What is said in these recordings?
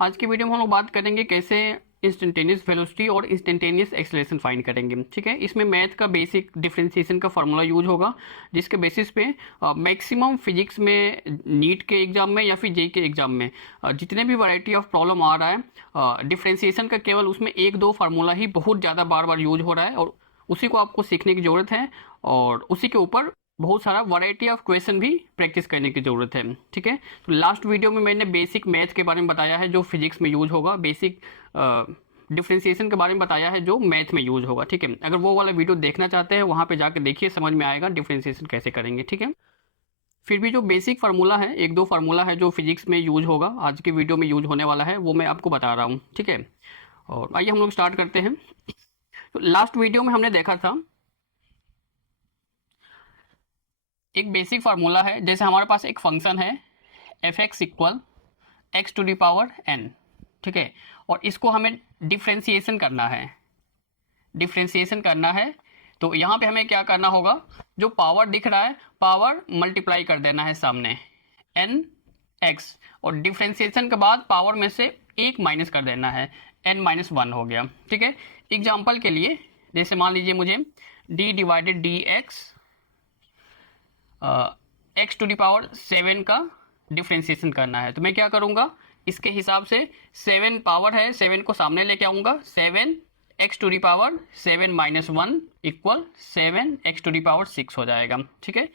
आज की वीडियो में हम लोग बात करेंगे कैसे इंस्टेंटेनियस वेलोसिटी और इंस्टेंटेनियस एक्सेलरेशन फाइंड करेंगे। ठीक है, इसमें मैथ का बेसिक डिफरेंशिएशन का फार्मूला यूज होगा, जिसके बेसिस पे मैक्सिमम फिजिक्स में, नीट के एग्जाम में या फिर जेई के एग्जाम में जितने भी वैरायटी ऑफ प्रॉब्लम आ रहा है, डिफरेंशिएशन का केवल उसमें एक दो फार्मूला ही बहुत ज़्यादा बार बार यूज हो रहा है और उसी को आपको सीखने की ज़रूरत है और उसी के ऊपर बहुत सारा वैरायटी ऑफ क्वेश्चन भी प्रैक्टिस करने की ज़रूरत है। ठीक है, तो लास्ट वीडियो में मैंने बेसिक मैथ के बारे में बताया है जो फिजिक्स में यूज होगा, बेसिक डिफ्रेंसिएशन के बारे में बताया है जो मैथ में यूज होगा। ठीक है, अगर वो वाला वीडियो देखना चाहते हैं वहाँ पे जाके देखिए, समझ में आएगा डिफ्रेंसिएशन कैसे करेंगे। ठीक है, फिर भी जो बेसिक फार्मूला है, एक दो फार्मूला है जो फिजिक्स में यूज होगा, आज की वीडियो में यूज होने वाला है, वो मैं आपको बता रहा हूँ। ठीक है, और आइए हम लोग स्टार्ट करते हैं। तो लास्ट वीडियो में हमने देखा था एक बेसिक फार्मूला है, जैसे हमारे पास एक फंक्शन है f x equal x to the power n. ठीक है, और इसको हमें डिफ्रेंसिएशन करना है, डिफ्रेंसिएशन करना है। तो यहाँ पे हमें क्या करना होगा, जो पावर दिख रहा है पावर मल्टीप्लाई कर देना है सामने एन एक्स, और डिफ्रेंसिएशन के बाद पावर में से एक माइनस कर देना है, एन माइनस वन हो गया। ठीक है, एग्जाम्पल के लिए जैसे मान लीजिए मुझे d divided d x x to the power 7 का डिफ्रेंसिएशन करना है। तो मैं क्या करूँगा, इसके हिसाब से 7 पावर है, 7 को सामने लेके आऊँगा, 7 x to the power 7 minus 1 equal 7 x to the power 6 हो जाएगा। ठीक है,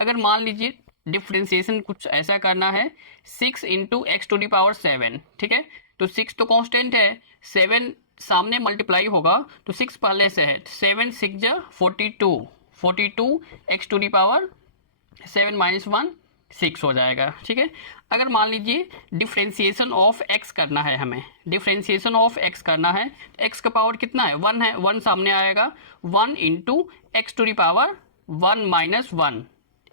अगर मान लीजिए डिफ्रेंसिएशन कुछ ऐसा करना है 6 into x to the power 7। ठीक है, तो 6 तो कांस्टेंट है, 7 सामने मल्टीप्लाई होगा तो 6 पहले से है, 7 6 जा 42, 42 x to the power 7 minus 1 6 हो जाएगा। ठीक है, अगर मान लीजिए डिफ्रेंसिएशन ऑफ एक्स करना है, हमें डिफ्रेंसिएशन ऑफ एक्स करना है, एक्स का पावर कितना है 1 है, 1 सामने आएगा, 1 into x to the power 1 minus 1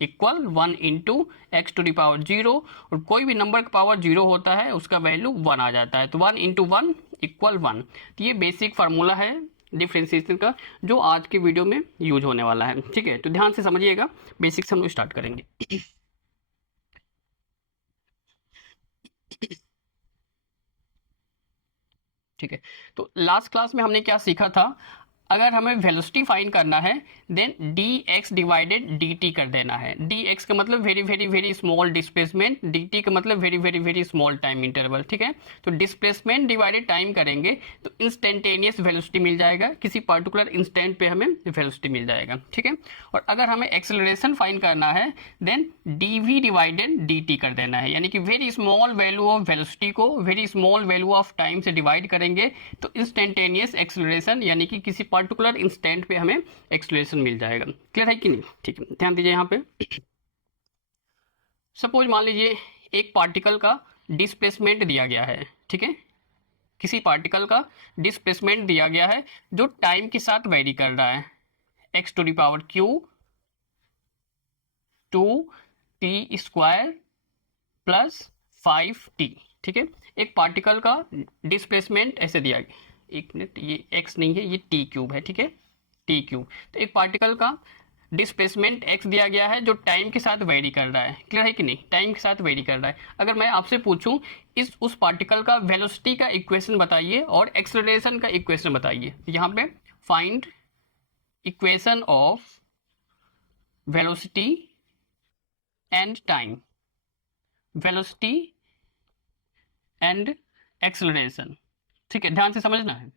equal 1 into x to the power 0, और कोई भी नंबर का पावर 0 होता है उसका वैल्यू 1 आ जाता है, तो 1 इंटू 1 इक्वल 1। तो ये बेसिक फार्मूला है डिफ्रेंसिएशन का जो आज की वीडियो में यूज होने वाला है। ठीक है, तो ध्यान से समझिएगा, बेसिक से हम लोग स्टार्ट करेंगे। ठीक है, तो लास्ट क्लास में हमने क्या सीखा था, अगर हमें वेलोसिटी फाइंड करना है then d x divided D T कर देना है। डी एक्स का मतलब very very very small displacement, d t का मतलब very very very small time interval. ठीक है, तो डिस्प्लेसमेंट डिवाइडेड टाइम करेंगे तो इंस्टेंटेनियस वेलोसिटी मिल जाएगा, किसी पर्टिकुलर इंस्टेंट पे हमें वेलोसिटी मिल जाएगा। ठीक है, और अगर हमें एक्सेलरेशन फाइंड करना है then D we divided D T कर देना है, यानी कि very small value of velocity को very small value of time से डिवाइड करेंगे तो इंस्टेंटेनियस एक्सेलरेशन यानी कि किसी पर्टिकुलर इंस्टेंट पे हमें एक्सेलरेशन मिल जाएगा। क्लियर है कि नहीं? ठीक है, ध्यान दीजिए यहाँ पे। सपोज मान लीजिए एक पार्टिकल का डिस्प्लेसमेंट दिया गया है। ठीक है, किसी पार्टिकल का डिस्प्लेसमेंट दिया गया है जो टाइम के साथ वेरी कर रहा है, x to the power q 2t square plus 5t। ठीक है, एक पार्टिकल का डिस्प्लेसमेंट ऐसे दिया गया, एक मिनट, ये x नहीं है, ये t क्यूब है। ठीक है, t क्यूब। तो एक पार्टिकल का डिस्प्लेसमेंट x दिया गया है जो टाइम के साथ वेरी कर रहा है। क्लियर है कि नहीं? टाइम के साथ वेरी कर रहा है। अगर मैं आपसे पूछूं उस पार्टिकल का वेलोसिटी का इक्वेशन बताइए और एक्सेलरेशन का इक्वेशन बताइए, यहाँ पे find equation of velocity and time, velocity and acceleration. ठीक है, ध्यान से समझना है,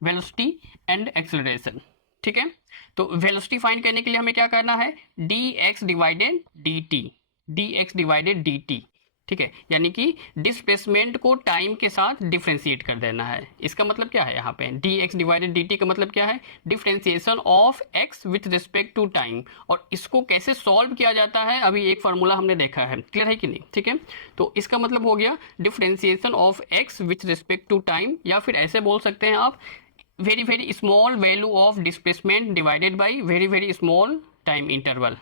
वेलोसिटी एंड एक्सेलरेशन। ठीक है, तो वेलोसिटी फाइंड करने के लिए हमें क्या करना है, d x divided D T, D x divided D T. ठीक है, यानी कि डिस्प्लेसमेंट को टाइम के साथ डिफ्रेंशिएट कर देना है। इसका मतलब क्या है, यहाँ पे d x divided D t का मतलब क्या है, differentiation of x with respect to time. और इसको कैसे सॉल्व किया जाता है अभी एक फार्मूला हमने देखा है। क्लियर है कि नहीं? ठीक है, तो इसका मतलब हो गया differentiation of x with respect to time, या फिर ऐसे बोल सकते हैं आप very very small value of displacement divided by very very small time interval.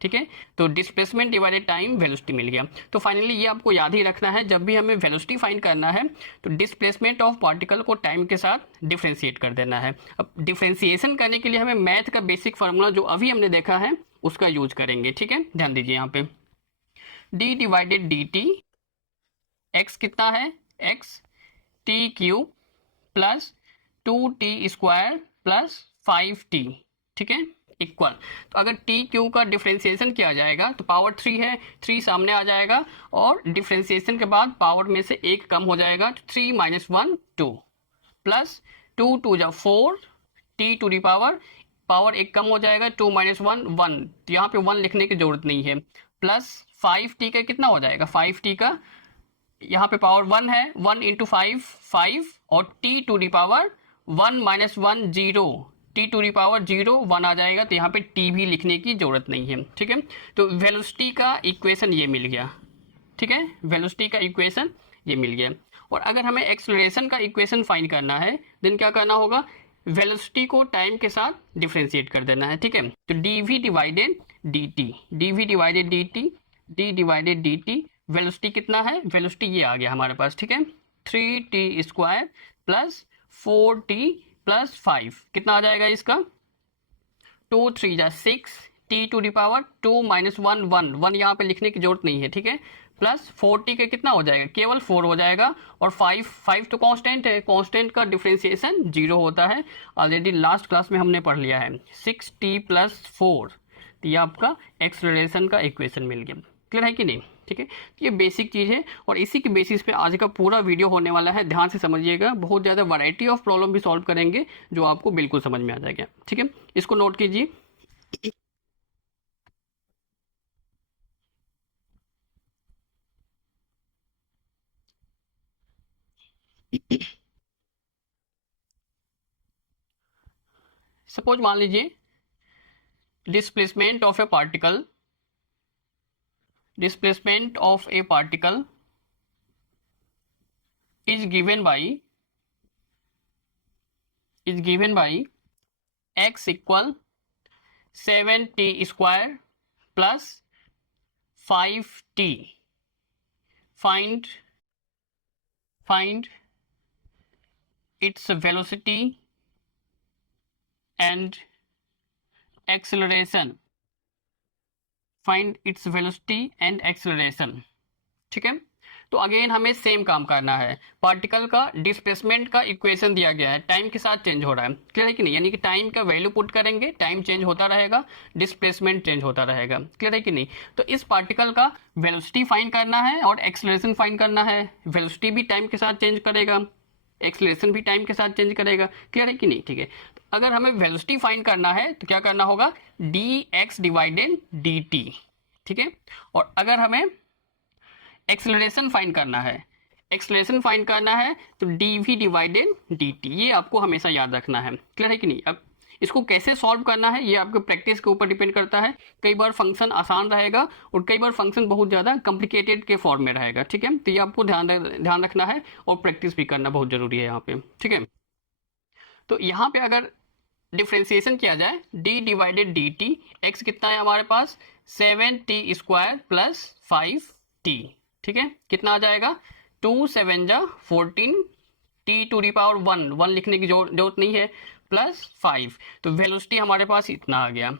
ठीक है, तो डिस्प्लेसमेंट डिवाइडेड टाइम वेलोसिटी मिल गया। तो फाइनली ये आपको याद ही रखना है, जब भी हमें वेलोसिटी फाइंड करना है तो डिस्प्लेसमेंट ऑफ पार्टिकल को टाइम के साथ डिफ्रेंशिएट कर देना है। अब डिफ्रेंशिएशन करने के लिए हमें मैथ का बेसिक फार्मूला जो अभी हमने देखा है उसका यूज करेंगे। ठीक है, ध्यान दीजिए यहाँ पे D divided D T x कितना है, x T cube plus 2t² plus 5t, ठीक है, इक्वल। तो अगर टी क्यू का डिफ्रेंसिएशन किया जाएगा तो पावर 3 है, 3 सामने आ जाएगा और डिफ्रेंसिएशन के बाद पावर में से एक कम हो जाएगा, तो 3 - 1 2 प्लस 2 2 जा 4 टी टू दी पावर एक कम हो जाएगा, 2 - 1 1, तो यहाँ पे 1 लिखने की जरूरत नहीं है, प्लस 5t का कितना हो जाएगा, 5t का यहाँ पे पावर 1 है, 1 × 5 5 और t to the power 1 - 1 0, t to the power 0 1 आ जाएगा, तो यहाँ पे t भी लिखने की जरूरत नहीं है, ठीक है। तो वेलोसिटी का इक्वेशन ये मिल गया, ठीक है, वेलोसिटी का इक्वेशन ये मिल गया। और अगर हमें एक्सेलरेशन का इक्वेशन फाइंड करना है देन क्या करना होगा, वेलोसिटी को टाइम के साथ डिफ्रेंशिएट कर देना है, ठीक है। तो dv divided dt, dv divided dt, d divided dt, velocity कितना है, वेलोसिटी ये आ गया हमारे पास, ठीक है, 3t² प्लस 4t प्लस 5, कितना आ जाएगा इसका, 2 3 जा 6 t टू दी पावर 2 - 1 1 1 यहाँ पे लिखने की जरूरत नहीं है, ठीक है, प्लस 4t का कितना हो जाएगा, केवल 4 हो जाएगा, और 5 तो कांस्टेंट है, कांस्टेंट का डिफरेंशिएशन 0 होता है, ऑलरेडी लास्ट क्लास में हमने पढ़ लिया है, 6t प्लस 4, तो ये आपका एक्सेलरेशन का इक्वेशन मिल गया। क्लियर है कि नहीं, ठीक है। ये बेसिक चीज़ है और इसी के बेसिस पे आज का पूरा वीडियो होने वाला है, ध्यान से समझिएगा, बहुत ज़्यादा वैरायटी ऑफ प्रॉब्लम भी सॉल्व करेंगे जो आपको बिल्कुल समझ में आ जाएगा, ठीक है, इसको नोट कीजिए। सपोज मान लीजिए displacement of A particle, displacement of a particle is given by x equal 7t² plus 5t. Find its velocity and acceleration. Find its velocity and acceleration, ठीक है। तो अगेन हमें सेम काम करना है, पार्टिकल का डिस्प्लेसमेंट का इक्वेशन दिया गया है, टाइम के साथ चेंज हो रहा है, क्लियर है कि नहीं, यानी कि टाइम का वैल्यू पुट करेंगे, टाइम चेंज होता रहेगा, डिस्प्लेसमेंट चेंज होता रहेगा, क्लियर है कि नहीं। तो इस पार्टिकल का वेलोसिटी फाइंड करना है और एक्सेलरेशन फाइंड करना है, वेलोसिटी भी टाइम के साथ चेंज करेगा, एक्सेलरेशन भी टाइम के साथ चेंज करेगा, क्लियर है कि नहीं, ठीक है। तो अगर हमें वेलोसिटी फाइंड करना है तो क्या करना होगा, dx डिवाइडेड dt, ठीक है। और अगर हमें एक्सेलरेशन फाइंड करना है, तो dv डिवाइडेड dt, ये आपको हमेशा याद रखना है, क्लियर है कि नहीं। अब इसको कैसे सॉल्व करना है ये आपके प्रैक्टिस के ऊपर डिपेंड करता है, कई बार फंक्शन आसान रहेगा और कई बार फंक्शन बहुत ज़्यादा कॉम्प्लिकेटेड के फॉर्म में रहेगा, ठीक है। तो ये आपको ध्यान रखना है और प्रैक्टिस भी करना बहुत ज़रूरी है यहाँ पे, ठीक है। तो यहाँ पे अगर डिफ्रेंसिएशन किया जाए d डिवाइडेड dt, x कितना है हमारे पास, 7t² प्लस 5t, ठीक है, कितना आ जाएगा, 2 7 जा 14, t टू दी पावर 1 1 लिखने की जरूरत नहीं है, प्लस 5, तो वेलोसिटी हमारे पास इतना आ गया,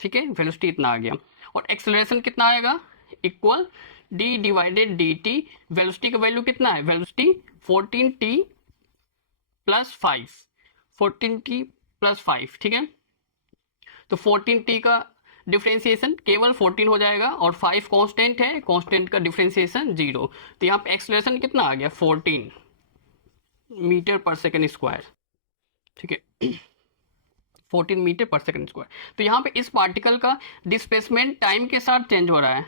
ठीक है, वेलोसिटी इतना आ गया। और एक्सेलरेशन कितना आएगा, equal d divided dt, velocity का वैल्यू कितना है, velocity 14t plus 5, 14t plus 5, ठीक है। तो 14t का डिफ्रेंसिएशन केवल 14 हो जाएगा और 5 कांस्टेंट है, कांस्टेंट का डिफ्रेंसिएशन 0, तो यहाँ पे एक्सेलरेशन कितना आ गया, 14 मीटर पर सेकेंड स्क्वायर, ठीक है, 14 मीटर पर सेकेंड स्क्वायर। तो यहाँ पे इस पार्टिकल का डिस्प्लेसमेंट टाइम के साथ चेंज हो रहा है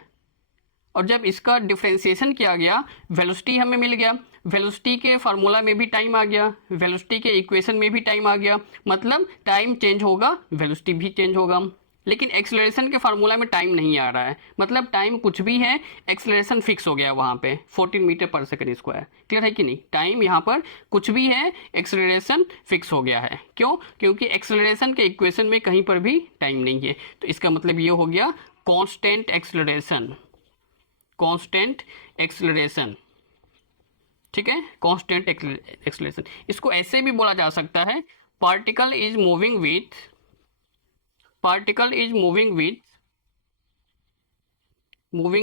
और जब इसका डिफ्रेंसिएशन किया गया वेलोसिटी हमें मिल गया, वेलोसिटी के फार्मूला में भी टाइम आ गया, वेलोसिटी के इक्वेशन में भी टाइम आ गया, मतलब टाइम चेंज होगा वेलोसिटी भी चेंज होगा। लेकिन एक्सेलरेशन के फार्मूला में टाइम नहीं आ रहा है, मतलब टाइम कुछ भी है, एक्सेलरेशन फिक्स हो गया वहाँ पे 14 metre per second square, clear है कि नहीं। टाइम यहाँ पर कुछ भी है, एक्सेलरेशन फिक्स हो गया है, क्यों, क्योंकि एक्सेलरेशन के इक्वेशन में कहीं पर भी टाइम नहीं है, तो इसका मतलब ये हो गया कांस्टेंट एक्सेलरेशन, कांस्टेंट एक्सेलरेशन, ठीक है, कांस्टेंट एक्सेलरेशन। इसको ऐसे भी बोला जा सकता है, particle is moving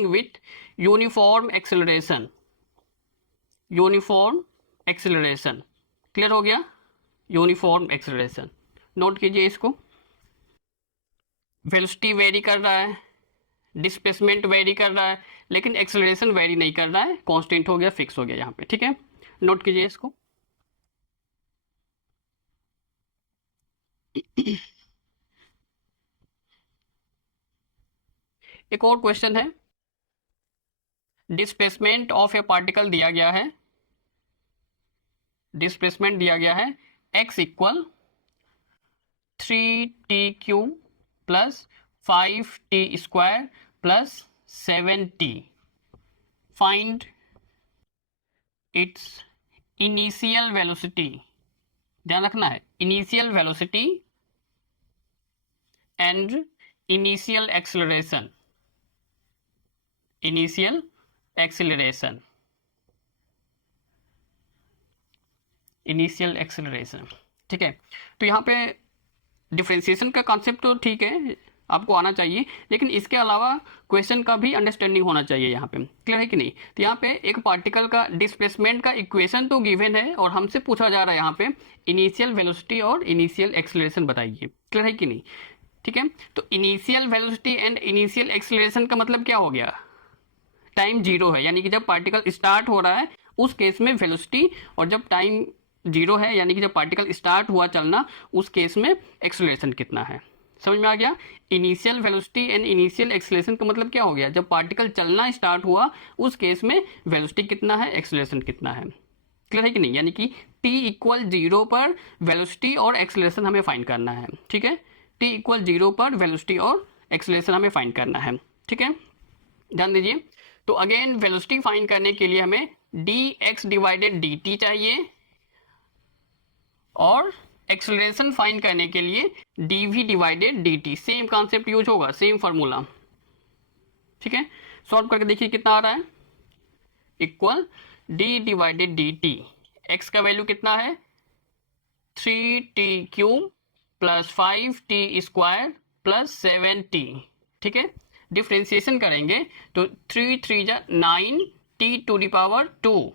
with uniform acceleration, uniform acceleration. Clear हो गया? यूनिफॉर्म एक्सेलरेशन, नोट कीजिए इसको। वेलोसिटी वेरी कर रहा है, डिस्प्लेसमेंट वेरी कर रहा है, लेकिन एक्सेलरेशन वेरी नहीं कर रहा है, कांस्टेंट हो गया, फिक्स हो गया यहाँ पे। ठीक है, नोट कीजिए इसको। एक और क्वेश्चन है, डिस्प्लेसमेंट ऑफ ए पार्टिकल दिया गया है, डिस्प्लेसमेंट दिया गया है x equal 3t³ plus 5t² plus 7t। Find its initial velocity, ध्यान रखना है, initial velocity and initial acceleration, initial acceleration, initial acceleration. ठीक है, तो यहाँ पे डिफरेंशिएशन का कॉन्सेप्ट तो ठीक है, आपको आना चाहिए, लेकिन इसके अलावा क्वेश्चन का भी अंडरस्टैंडिंग होना चाहिए यहाँ पे। क्लियर है कि नहीं? तो यहाँ पे एक पार्टिकल का डिस्प्लेसमेंट का इक्वेशन तो गिवन है और हमसे पूछा जा रहा है यहाँ पे इनिशियल वेलोसिटी और इनिशियल एक्सेलरेशन बताइए। क्लियर है कि नहीं? ठीक है, तो initial velocity and initial acceleration का मतलब क्या हो गया? टाइम जीरो है, यानी कि जब पार्टिकल स्टार्ट हो रहा है उस केस में वेलोसिटी, और जब टाइम जीरो है यानी कि जब पार्टिकल स्टार्ट हुआ चलना उस केस में एक्सेलरेशन कितना है। समझ में आ गया? Initial velocity and initial acceleration का मतलब क्या हो गया? जब पार्टिकल चलना स्टार्ट हुआ उस केस में वेलोसिटी कितना है, एक्सेलरेशन कितना है। क्लियर है कि नहीं? यानी कि t इक्वल 0 पर वेलोसिटी और एक्सेलरेशन हमें फाइंड करना है। ठीक है, t इक्वल 0 पर वेलोसिटी और एक्सेलरेशन हमें फाइंड करना है। ठीक है, ध्यान दीजिए। तो अगेन वेलोसिटी फाइंड करने के लिए हमें dx डिवाइडेड dt चाहिए, और एक्सेलरेशन फाइंड करने के लिए dv divided dt। Same concept use होगा, सेम फार्मूला। ठीक है, सॉल्व करके देखिए कितना आ रहा है। Equal d divided dt, x का वैल्यू कितना है 3t³ plus 5t² plus 7t। ठीक है, डिफ्रेंसिएशन करेंगे तो 3 3 जा 9 t⁻²,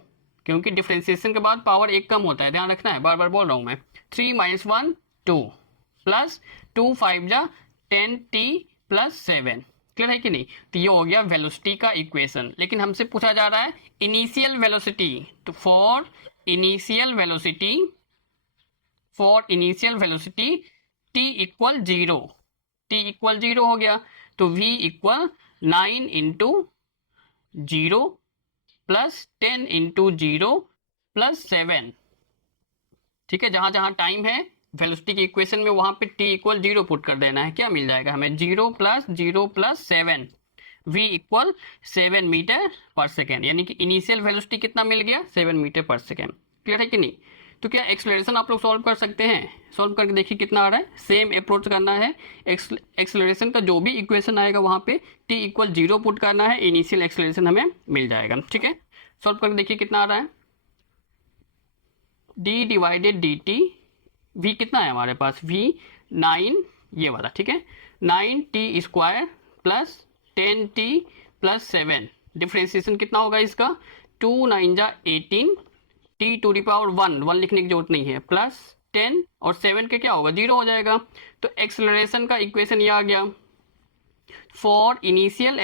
क्योंकि डिफ्रेंसिएशन के बाद पावर एक कम होता है, ध्यान रखना है, बार बार बोल रहा हूं मैं। 3 - 1 2 प्लस 2 5 जा 10t प्लस 7। क्लियर है कि नहीं? तो ये हो गया वेलोसिटी का इक्वेशन, लेकिन हमसे पूछा जा रहा है इनिशियल वेलोसिटी। तो for initial velocity t equal 0, t equal 0 हो गया, तो v equal 9 into 0 plus 10 into 0 plus 7। ठीक है, जहां जहां टाइम है वेलोसिटी की इक्वेशन में वहां पे t इक्वल 0 पुट कर देना है। क्या मिल जाएगा हमें? 0 plus 7, v equal 7 metre per second, यानी कि इनिशियल वेलोसिटी कितना मिल गया 7 मीटर पर सेकेंड। क्लियर है कि नहीं? तो क्या एक्सेलरेशन आप लोग सॉल्व कर सकते हैं? सॉल्व करके देखिए कितना आ रहा है। सेम अप्रोच करना है, एक्सेलरेशन का जो भी इक्वेशन आएगा वहां पे t इक्वल 0 पुट करना है, इनिशियल एक्सेलरेशन हमें मिल जाएगा। ठीक है, सॉल्व करके देखिए कितना आ रहा है। d डिवाइडेड dt, v कितना है हमारे पास, v 9 ये वाला। ठीक है, 9t² plus 10t plus 7। Differentiation कितना होगा इसका 2 9 जा 18, t⁻1 लिखने की जरूरत नहीं है, प्लस 10 और 7 के क्या होगा 0 हो जाएगा। तो एक्सेलरेशन का इक्वेशन ये आ गया। फॉर इनिशियल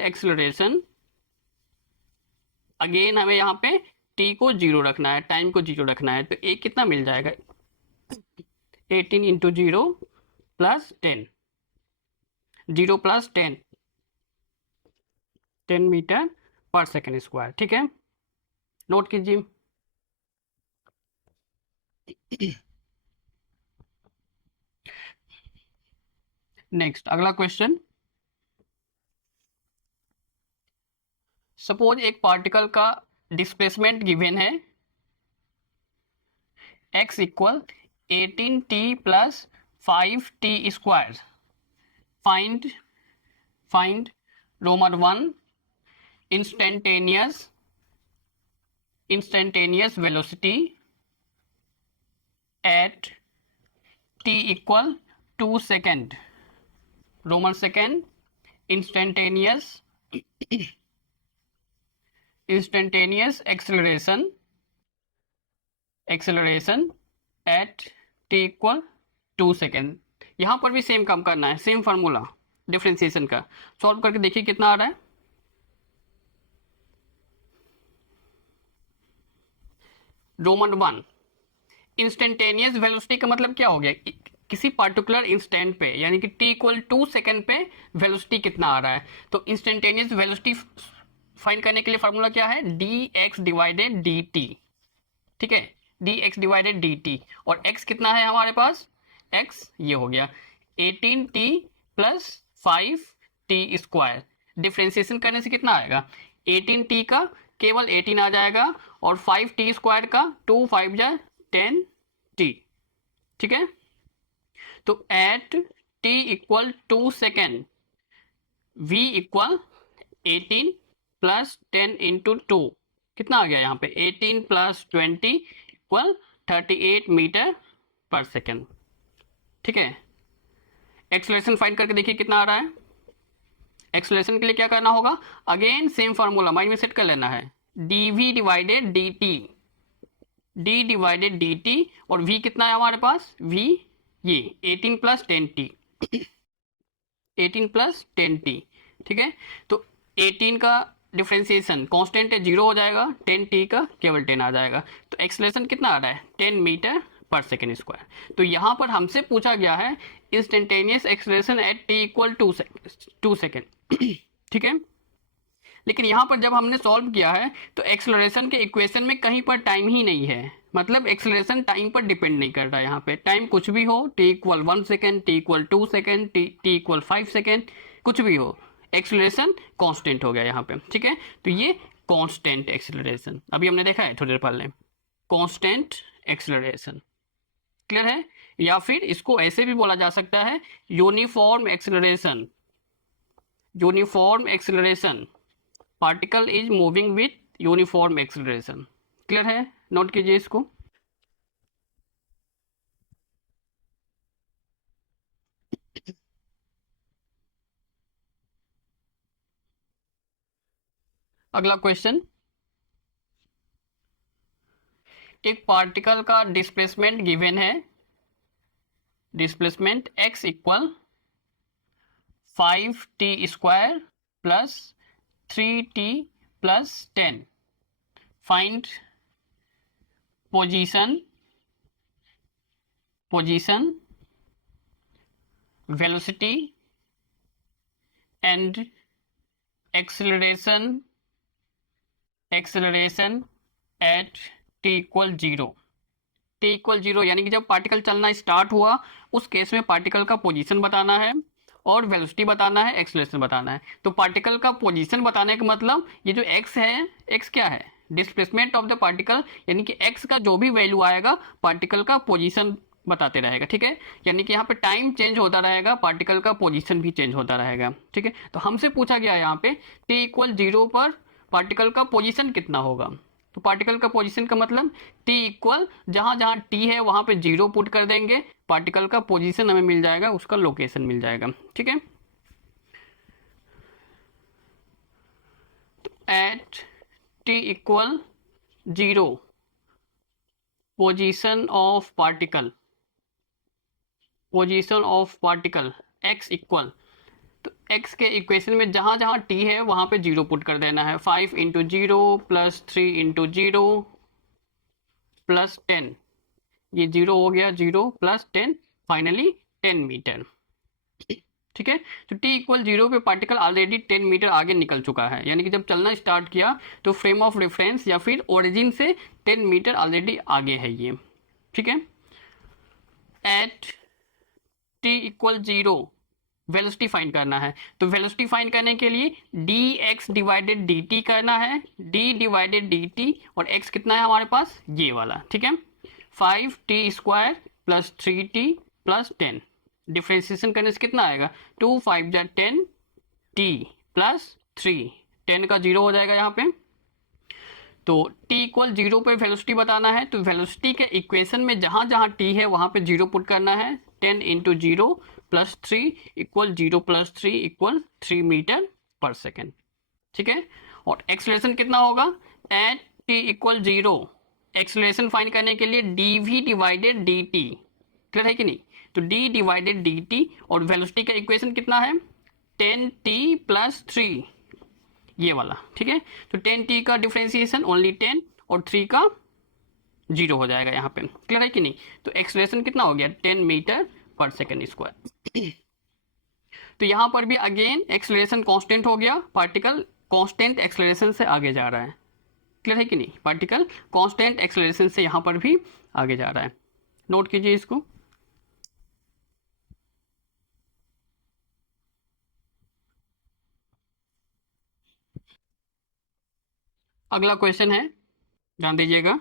एक्सेलरेशन अगेन हमें यहाँ पे t को 0 रखना है, टाइम को 0 रखना है, तो एक कितना मिल जाएगा 18 into 0 plus 10, 0 plus 10, 10 metre per second square. ठीक है, नोट कीजिए। नेक्स्ट अगला क्वेश्चन, सपोज एक पार्टिकल का डिस्प्लेसमेंट गिवन है x equal 18t plus 5t²। Find Roman 1 instantaneous velocity at t equal 2 second। Roman second instantaneous instantaneous acceleration at t equal 2 second. यहाँ पर भी सेम काम करना है, सेम फार्मूला डिफ्रेंसिएशन का। सॉल्व करके देखिए कितना आ रहा है। रोमन 1, इंस्टेंटेनियस वेलोसिटी का मतलब क्या हो गया, किसी पर्टिकुलर इंस्टेंट पे, यानी कि t इक्वल 2 सेकेंड पे वेलोसिटी कितना आ रहा है। तो इंस्टेंटेनियस वेलोसिटी फाइंड करने के लिए फार्मूला क्या है, dx डिवाइडेड dt। ठीक है, dx डिवाइडेड dt, और x कितना है हमारे पास, x ये हो गया 18t plus 5t square. Differentiation करने से कितना आएगा, 18t का केवल 18 आ जाएगा, और 5t स्क्वायर का 2 5 जा 10t। ठीक है, तो at t equal 2 second v equal 18 plus 10 into 2, कितना आ गया यहाँ पे 18 plus 20 equal 38 metre per second. ठीक है, एक्सेलरेशन फाइंड करके देखिए कितना आ रहा है। एक्सेलरेशन के लिए क्या करना होगा, अगेन सेम फार्मूला माइंड में सेट कर लेना है, dv divided dt, d divided dt, और v कितना है हमारे पास, v ये 18 प्लस 10t 18 प्लस 10t। ठीक है, तो 18 का डिफ्रेंसिएशन कांस्टेंट है 0 हो जाएगा, 10t का केवल 10 आ जाएगा। तो एक्सेलरेशन कितना आ रहा है, 10 मीटर पर सेकेंड स्क्वायर। तो यहाँ पर हमसे पूछा गया है instantaneous acceleration at t equal 2 second. ठीक है, लेकिन यहाँ पर जब हमने सॉल्व किया है तो एक्सेलरेशन के इक्वेशन में कहीं पर टाइम ही नहीं है, मतलब एक्सेलरेशन टाइम पर डिपेंड नहीं कर रहा है। यहाँ पे टाइम कुछ भी हो, t equal 1 second, t equal 2 second, t equal 5 second, कुछ भी हो, एक्सेलरेशन कांस्टेंट हो गया यहाँ पे। ठीक है, तो ये कांस्टेंट एक्सेलरेशन अभी हमने देखा है थोड़ी देर पहले, कांस्टेंट एक्सेलरेशन। क्लियर है, या फिर इसको ऐसे भी बोला जा सकता है uniform acceleration. Uniform acceleration, particle is moving with uniform acceleration. Clear है, नोट कीजिए इसको। अगला क्वेश्चन, एक पार्टिकल का डिस्प्लेसमेंट गिवन है, displacement x equal 5t square plus 3t plus 10। Find position velocity and acceleration at t equal 0। t equal 0 यानी कि जब पार्टिकल चलना स्टार्ट हुआ उस केस में पार्टिकल का पोजीशन बताना है और वेलोसिटी बताना है, एक्सेलरेशन बताना है। तो पार्टिकल का पोजीशन बताने का मतलब ये जो x है, x क्या है, डिस्प्लेसमेंट ऑफ द पार्टिकल, यानी कि x का जो भी वैल्यू आएगा पार्टिकल का पोजीशन बताते रहेगा। ठीक है, यानी कि यहाँ पे टाइम चेंज होता रहेगा, पार्टिकल का पोजीशन भी चेंज होता रहेगा। ठीक है, तो हमसे पूछा गया यहाँ पे t इक्वल 0 पर पार्टिकल का पोजीशन कितना होगा। तो पार्टिकल का पोजीशन का मतलब t इक्वल जहां जहां t है वहां पे 0 पुट कर देंगे, पार्टिकल का पोजीशन हमें मिल जाएगा, उसका लोकेशन मिल जाएगा। ठीक है, तो at t equal 0 position of particle x equal, तो x के इक्वेशन में जहां जहां t है वहां पे 0 पुट कर देना है। 5 इंटू 0 प्लस 3 इंटू 0 प्लस 10, ये 0 हो गया, 0 प्लस 10 फाइनली 10 मीटर। ठीक है, तो t इक्वल 0 पे पार्टिकल ऑलरेडी 10 मीटर आगे निकल चुका है, यानी कि जब चलना स्टार्ट किया तो फ्रेम ऑफ रेफरेंस या फिर ओरिजिन से 10 मीटर ऑलरेडी आगे है ये। ठीक है, at t equal 0 velocity find करना है। तो वेलोसिटी फाइंड करने के लिए dx डिवाइडेड dt करना है, d डिवाइडेड dt, और x कितना है हमारे पास, ये वाला। ठीक है, 5t square plus 3t plus 10। Differentiation करने से कितना आएगा, 2 5 जा 10t प्लस 3, 10 का 0 हो जाएगा यहाँ पे। तो t इक्वल 0 पे वेलोसिटी बताना है, तो वेलोसिटी के इक्वेशन में जहां जहां t है वहां पे 0 पुट करना है। 10 into 0 plus 3 equal 0 plus 3 equal 3 metre per second. ठीक है, और एक्सेलरेशन कितना होगा at t equal 0। Acceleration find करने के लिए d we divided D t, clear है कि नहीं? तो डी डिवाइडेड डी टी, और वेलोसिटी का इक्वेशन कितना है 10t प्लस 3, ये वाला, ठीक है। तो 10t का डिफ्रेंसिएशन ओनली 10 और 3 का 0 हो जाएगा यहाँ पे, क्लियर है कि नहीं? तो एक्सेलरेशन कितना हो गया 10 मीटर पर सेकेंड स्क्वायर। तो यहाँ पर भी अगेन एक्सेलरेशन कांस्टेंट हो गया, पार्टिकल कांस्टेंट एक्सेलरेशन से आगे जा रहा है, क्लियर है कि नहीं? पार्टिकल कांस्टेंट एक्सेलरेशन से यहाँ पर भी आगे जा रहा है, नोट कीजिए इसको। अगला क्वेश्चन है, ध्यान दीजिएगा।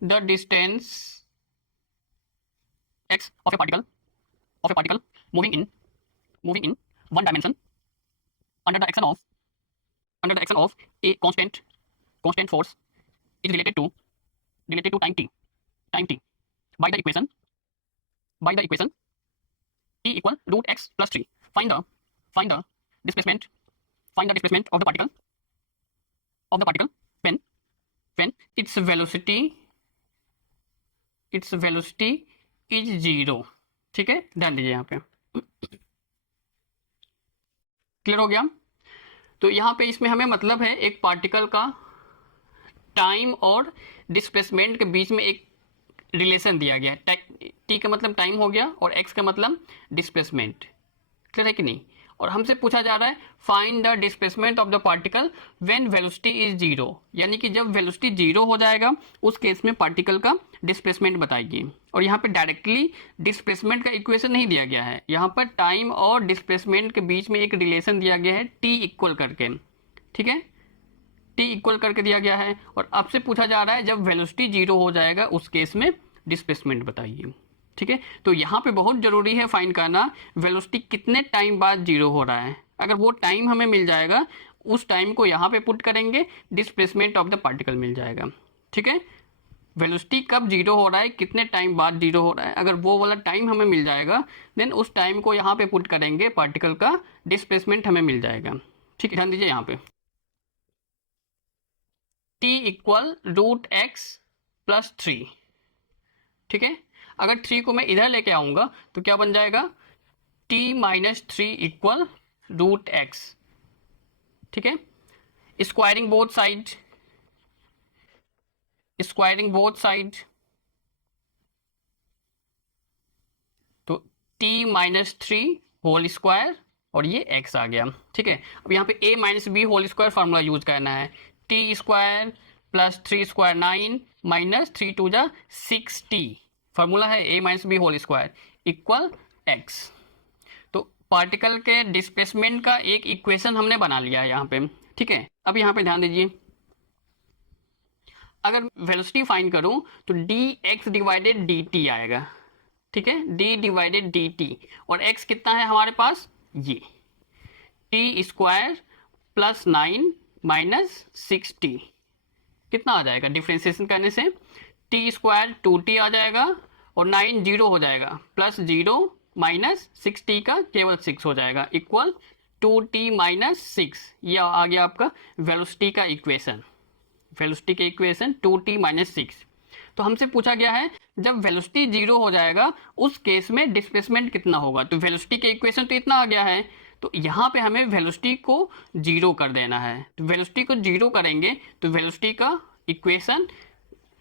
The distance x of a particle moving in one dimension under the action of a constant force is related to time t by the equation t equal root x plus 3. Find the displacement of the particle when its velocity is 0, ठीक है। ध्यान दीजिए यहाँ पे, clear हो गया? तो यहाँ पे इसमें हमें मतलब है एक पार्टिकल का टाइम और डिस्प्लेसमेंट के बीच में एक रिलेशन दिया गया है। टी का मतलब टाइम हो गया और एक्स का मतलब डिस्प्लेसमेंट, क्लियर है कि नहीं? और हमसे पूछा जा रहा है find the displacement of the particle when velocity is 0, यानी कि जब वेलोसिटी 0 हो जाएगा उस केस में पार्टिकल का डिस्प्लेसमेंट बताइए। और यहाँ पे डायरेक्टली डिस्प्लेसमेंट का इक्वेशन नहीं दिया गया है, यहाँ पर टाइम और डिस्प्लेसमेंट के बीच में एक रिलेशन दिया गया है टी इक्वल करके, ठीक है, टी इक्वल करके दिया गया है। और आपसे पूछा जा रहा है जब वेलोसिटी 0 हो जाएगा उस केस में डिस्प्लेसमेंट बताइए, ठीक है। तो यहाँ पे बहुत जरूरी है फाइंड करना वेलोसिटी कितने टाइम बाद 0 हो रहा है। अगर वो टाइम हमें मिल जाएगा उस टाइम को यहाँ पे पुट करेंगे, डिस्प्लेसमेंट ऑफ द पार्टिकल मिल जाएगा, ठीक है। वेलोसिटी कब 0 हो रहा है, कितने टाइम बाद 0 हो रहा है, अगर वो वाला टाइम हमें मिल जाएगा देन उस टाइम को यहाँ पे पुट करेंगे, पार्टिकल का डिस्प्लेसमेंट हमें मिल जाएगा, ठीक है। ध्यान दीजिए यहाँ पे t equal root x plus 3, ठीक है। अगर 3 को मैं इधर लेके आऊंगा तो क्या बन जाएगा t minus 3 equal root x, ठीक है। स्क्वायरिंग बोथ साइड तो t माइनस 3 होल स्क्वायर और ये x आ गया, ठीक है। अब यहाँ पे a minus b whole square formula use करना है, t square plus 3 square 9 minus 3 two जा 6t, फार्मूला है a minus b whole square equal x। तो पार्टिकल के डिस्प्लेसमेंट का एक इक्वेशन हमने बना लिया है यहाँ पे, ठीक है। अब यहाँ पे ध्यान दीजिए, अगर वेलोसिटी फाइंड करूं तो dx डिवाइडेड dt आएगा, ठीक है, d डिवाइडेड dt, और x कितना है हमारे पास, ये t square plus 9 minus 6t, कितना आ जाएगा डिफ्रेंसिएशन करने से t स्क्वायर 2t आ जाएगा और 9 0 हो जाएगा, प्लस 0 माइनस 6t का केवल 6 हो जाएगा इक्वल 2t माइनस 6। ये आ गया आपका वेलोसिटी का इक्वेशन, वेलोसिटी के इक्वेशन 2t माइनस 6। तो हमसे पूछा गया है जब वेलोसिटी 0 हो जाएगा उस केस में डिस्प्लेसमेंट कितना होगा। तो वेलोसिटी के इक्वेशन तो इतना आ गया है, तो यहाँ पे हमें वेलोसिटी को 0 कर देना है। तो वेलोसिटी को 0 करेंगे तो वेलोसिटी का इक्वेशन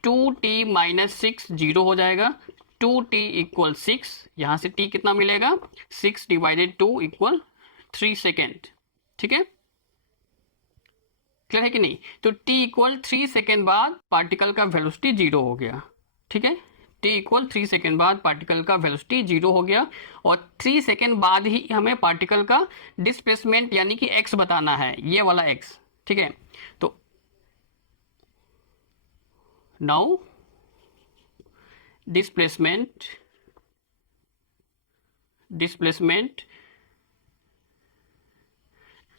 2t माइनस 6 0 हो जाएगा, 2t इक्वल 6, यहाँ से t कितना मिलेगा 6 डिवाइडेड 2 इक्वल 3 सेकेंड, ठीक है, क्लियर है कि नहीं? तो t इक्वल 3 सेकेंड बाद पार्टिकल का वेलोसिटी 0 हो गया, ठीक है। t इक्वल 3 सेकेंड बाद पार्टिकल का वेलोसिटी 0 हो गया और 3 सेकेंड बाद ही हमें पार्टिकल का डिस्प्लेसमेंट यानी कि x बताना है, ये वाला x, ठीक है। तो now displacement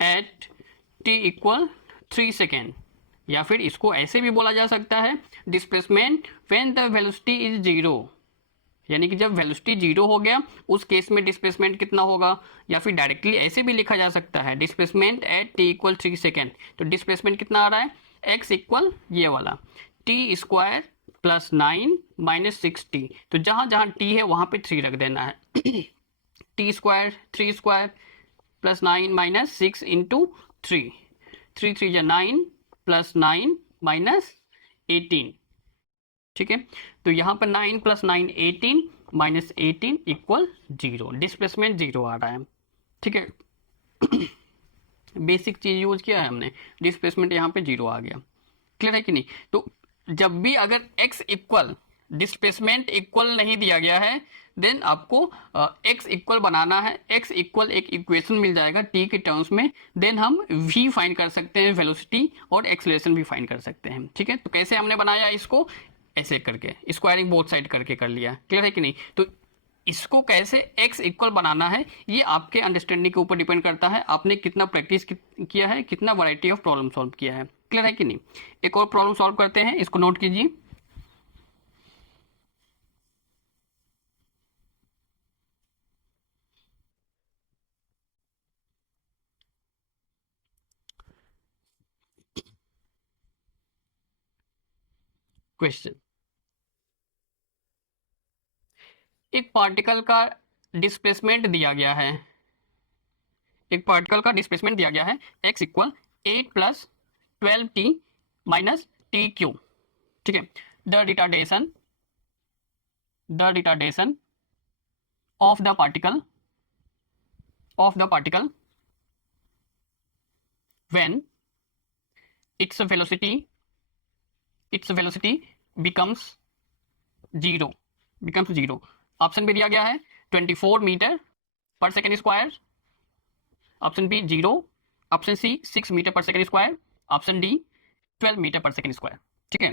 eight t equal 3 second, या फिर इसको ऐसे भी बोला जा सकता है displacement when the velocity is 0, यानी कि जब वेलोसिटी जीरो हो गया उस केस में डिस्प्लेसमेंट कितना होगा, या फिर डायरेक्टली ऐसे भी लिखा जा सकता है displacement eight t equal 3 second. तो डिस्प्लेसमेंट कितना आ रहा है, x इक्वल ये वाला t square plus 9 minus 6t। तो जहां जहां t है वहां पे 3 रख देना है t square 3 square plus 9 minus 6 into 3, 3 3 या 9 प्लस 9 माइनस 18। ठीक है, तो यहाँ पर 9 प्लस 9 18 माइनस 18 इक्वल 0, डिस्प्लेसमेंट 0 आ रहा है। ठीक है बेसिक चीज यूज किया है हमने, डिस्प्लेसमेंट यहाँ पे 0 आ गया। क्लियर है कि नहीं। तो जब भी अगर x इक्वल डिस्प्लेसमेंट इक्वल नहीं दिया गया है देन आपको x इक्वल बनाना है। x इक्वल एक इक्वेशन मिल जाएगा t के टर्म्स में, देन हम v फाइंड कर सकते हैं, वेलोसिटी और एक्सेलरेशन भी फाइंड कर सकते हैं। ठीक है, तो कैसे हमने बनाया इसको, ऐसे करके स्क्वायरिंग बोथ साइड करके कर लिया। क्लियर है कि नहीं। तो इसको कैसे x इक्वल बनाना है ये आपके अंडरस्टैंडिंग के ऊपर डिपेंड करता है, आपने कितना प्रैक्टिस किया है, कितना वैरायटी ऑफ प्रॉब्लम सॉल्व किया है। क्लियर है कि नहीं। एक और प्रॉब्लम सॉल्व करते हैं, इसको नोट कीजिए। क्वेश्चन, एक पार्टिकल का डिस्प्लेसमेंट दिया गया है, एक पार्टिकल का डिस्प्लेसमेंट दिया गया है x equal 8 plus 12t minus T cube. ठीक है, the retardation of the particle when its velocity becomes zero. Option भी दिया गया है 24 metre per second square, option B 0, option C 6 metre per second square, option D 12 metre per second square. ठीक है,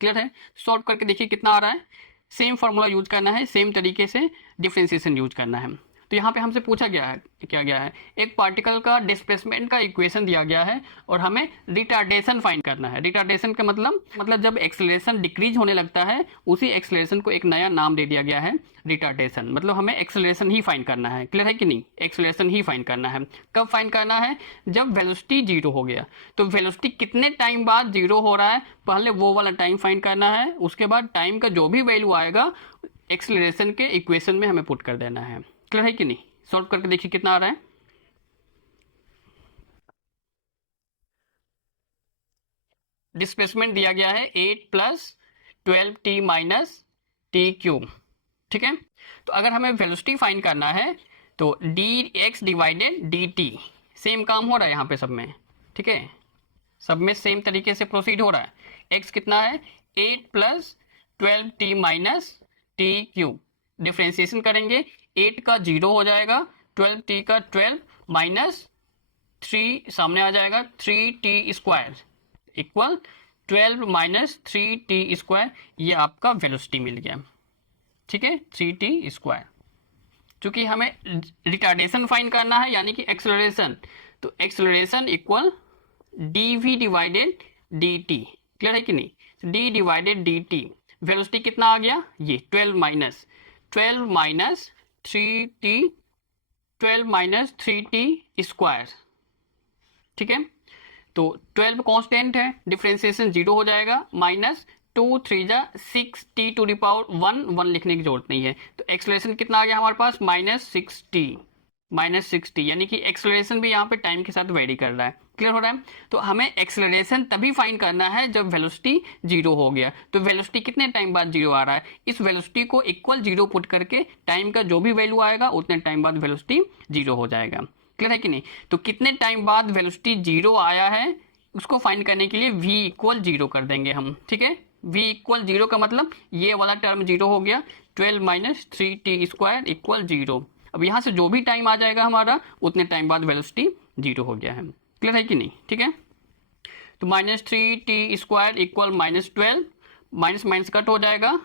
clear है। Solve करके देखिए कितना आ रहा है। सेम फार्मूला यूज करना है, सेम तरीके से डिफरेंशिएशन यूज करना है। तो यहाँ पे हमसे पूछा गया है, क्या गया है, एक पार्टिकल का डिस्प्लेसमेंट का इक्वेशन दिया गया है और हमें रिटार्डेशन फाइंड करना है। रिटार्डेशन का मतलब जब एक्सेलरेशन डिक्रीज होने लगता है उसी एक्सेलरेशन को एक नया नाम दे दिया गया है रिटार्डेशन। मतलब हमें एक्सेलरेशन ही फाइंड करना है। क्लियर है कि नहीं, एक्सेलरेशन ही फाइंड करना है। कब फाइंड करना है, जब वेलोसिटी 0 हो गया। तो वेलोसिटी कितने टाइम बाद 0 हो रहा है, पहले वो वाला टाइम फाइंड करना है, उसके बाद टाइम का जो भी वैल्यू आएगा एक्सेलरेशन के इक्वेशन में हमें पुट कर देना है। क्लियर है कि नहीं। सॉल्व करके देखिए कितना आ रहा है। डिस्प्लेसमेंट दिया गया है 8 plus 12t minus T cube. ठीक है, तो अगर हमें वेलोसिटी फाइंड करना है तो dx डिवाइडेड dt, सेम काम हो रहा है यहाँ पे सब में। ठीक है, सब में सेम तरीके से प्रोसीड हो रहा है। x कितना है 8 plus 12t minus T cube, differentiation करेंगे 8 का 0 हो जाएगा, 12t का 12 माइनस 3 सामने आ जाएगा, 3t square equal 12 minus 3t square, ये आपका वेलोसिटी मिल गया। ठीक है, 3t स्क्वायर। चूंकि हमें रिटार्डेशन फाइंड करना है यानी कि एक्सेलरेशन, तो acceleration equal dv divided dt। Clear है कि नहीं, d डिवाइडेड dt। वेलोसिटी कितना आ गया, ये 12 माइनस 3t स्क्वायर। ठीक है, तो 12 कांस्टेंट है, डिफरेंशिएशन 0 हो जाएगा, माइनस 2 3 जा 6t टू द पावर 1 लिखने की जरूरत नहीं है। तो एक्सेलरेशन कितना आ गया हमारे पास, माइनस 6t, यानी कि एक्सेलरेशन भी यहाँ पे टाइम के साथ वेरी कर रहा है। क्लियर हो रहा है। तो हमें एक्सेलरेशन तभी फाइंड करना है जब वेलोसिटी 0 हो गया। तो वेलोसिटी कितने टाइम बाद 0 आ रहा है, इस वेलोसिटी को इक्वल 0 पुट करके टाइम का जो भी वैल्यू आएगा उतने टाइम बाद वेलोसिटी 0 हो जाएगा। क्लियर है कि नहीं। तो कितने टाइम बाद वेलोसिटी 0 आया है उसको फाइंड करने के लिए v इक्वल 0 कर देंगे हम। ठीक है, v इक्वल 0 का मतलब ये वाला टर्म 0 हो गया, 12 माइनस 3t स्क्वायर इक्वल 0। अब यहाँ से जो भी टाइम आ जाएगा हमारा उतने टाइम बाद वेलोसिटी 0 हो गया है। क्लियर है कि नहीं। ठीक है, तो minus 3t square equal minus 12, minus minus cut हो जाएगा,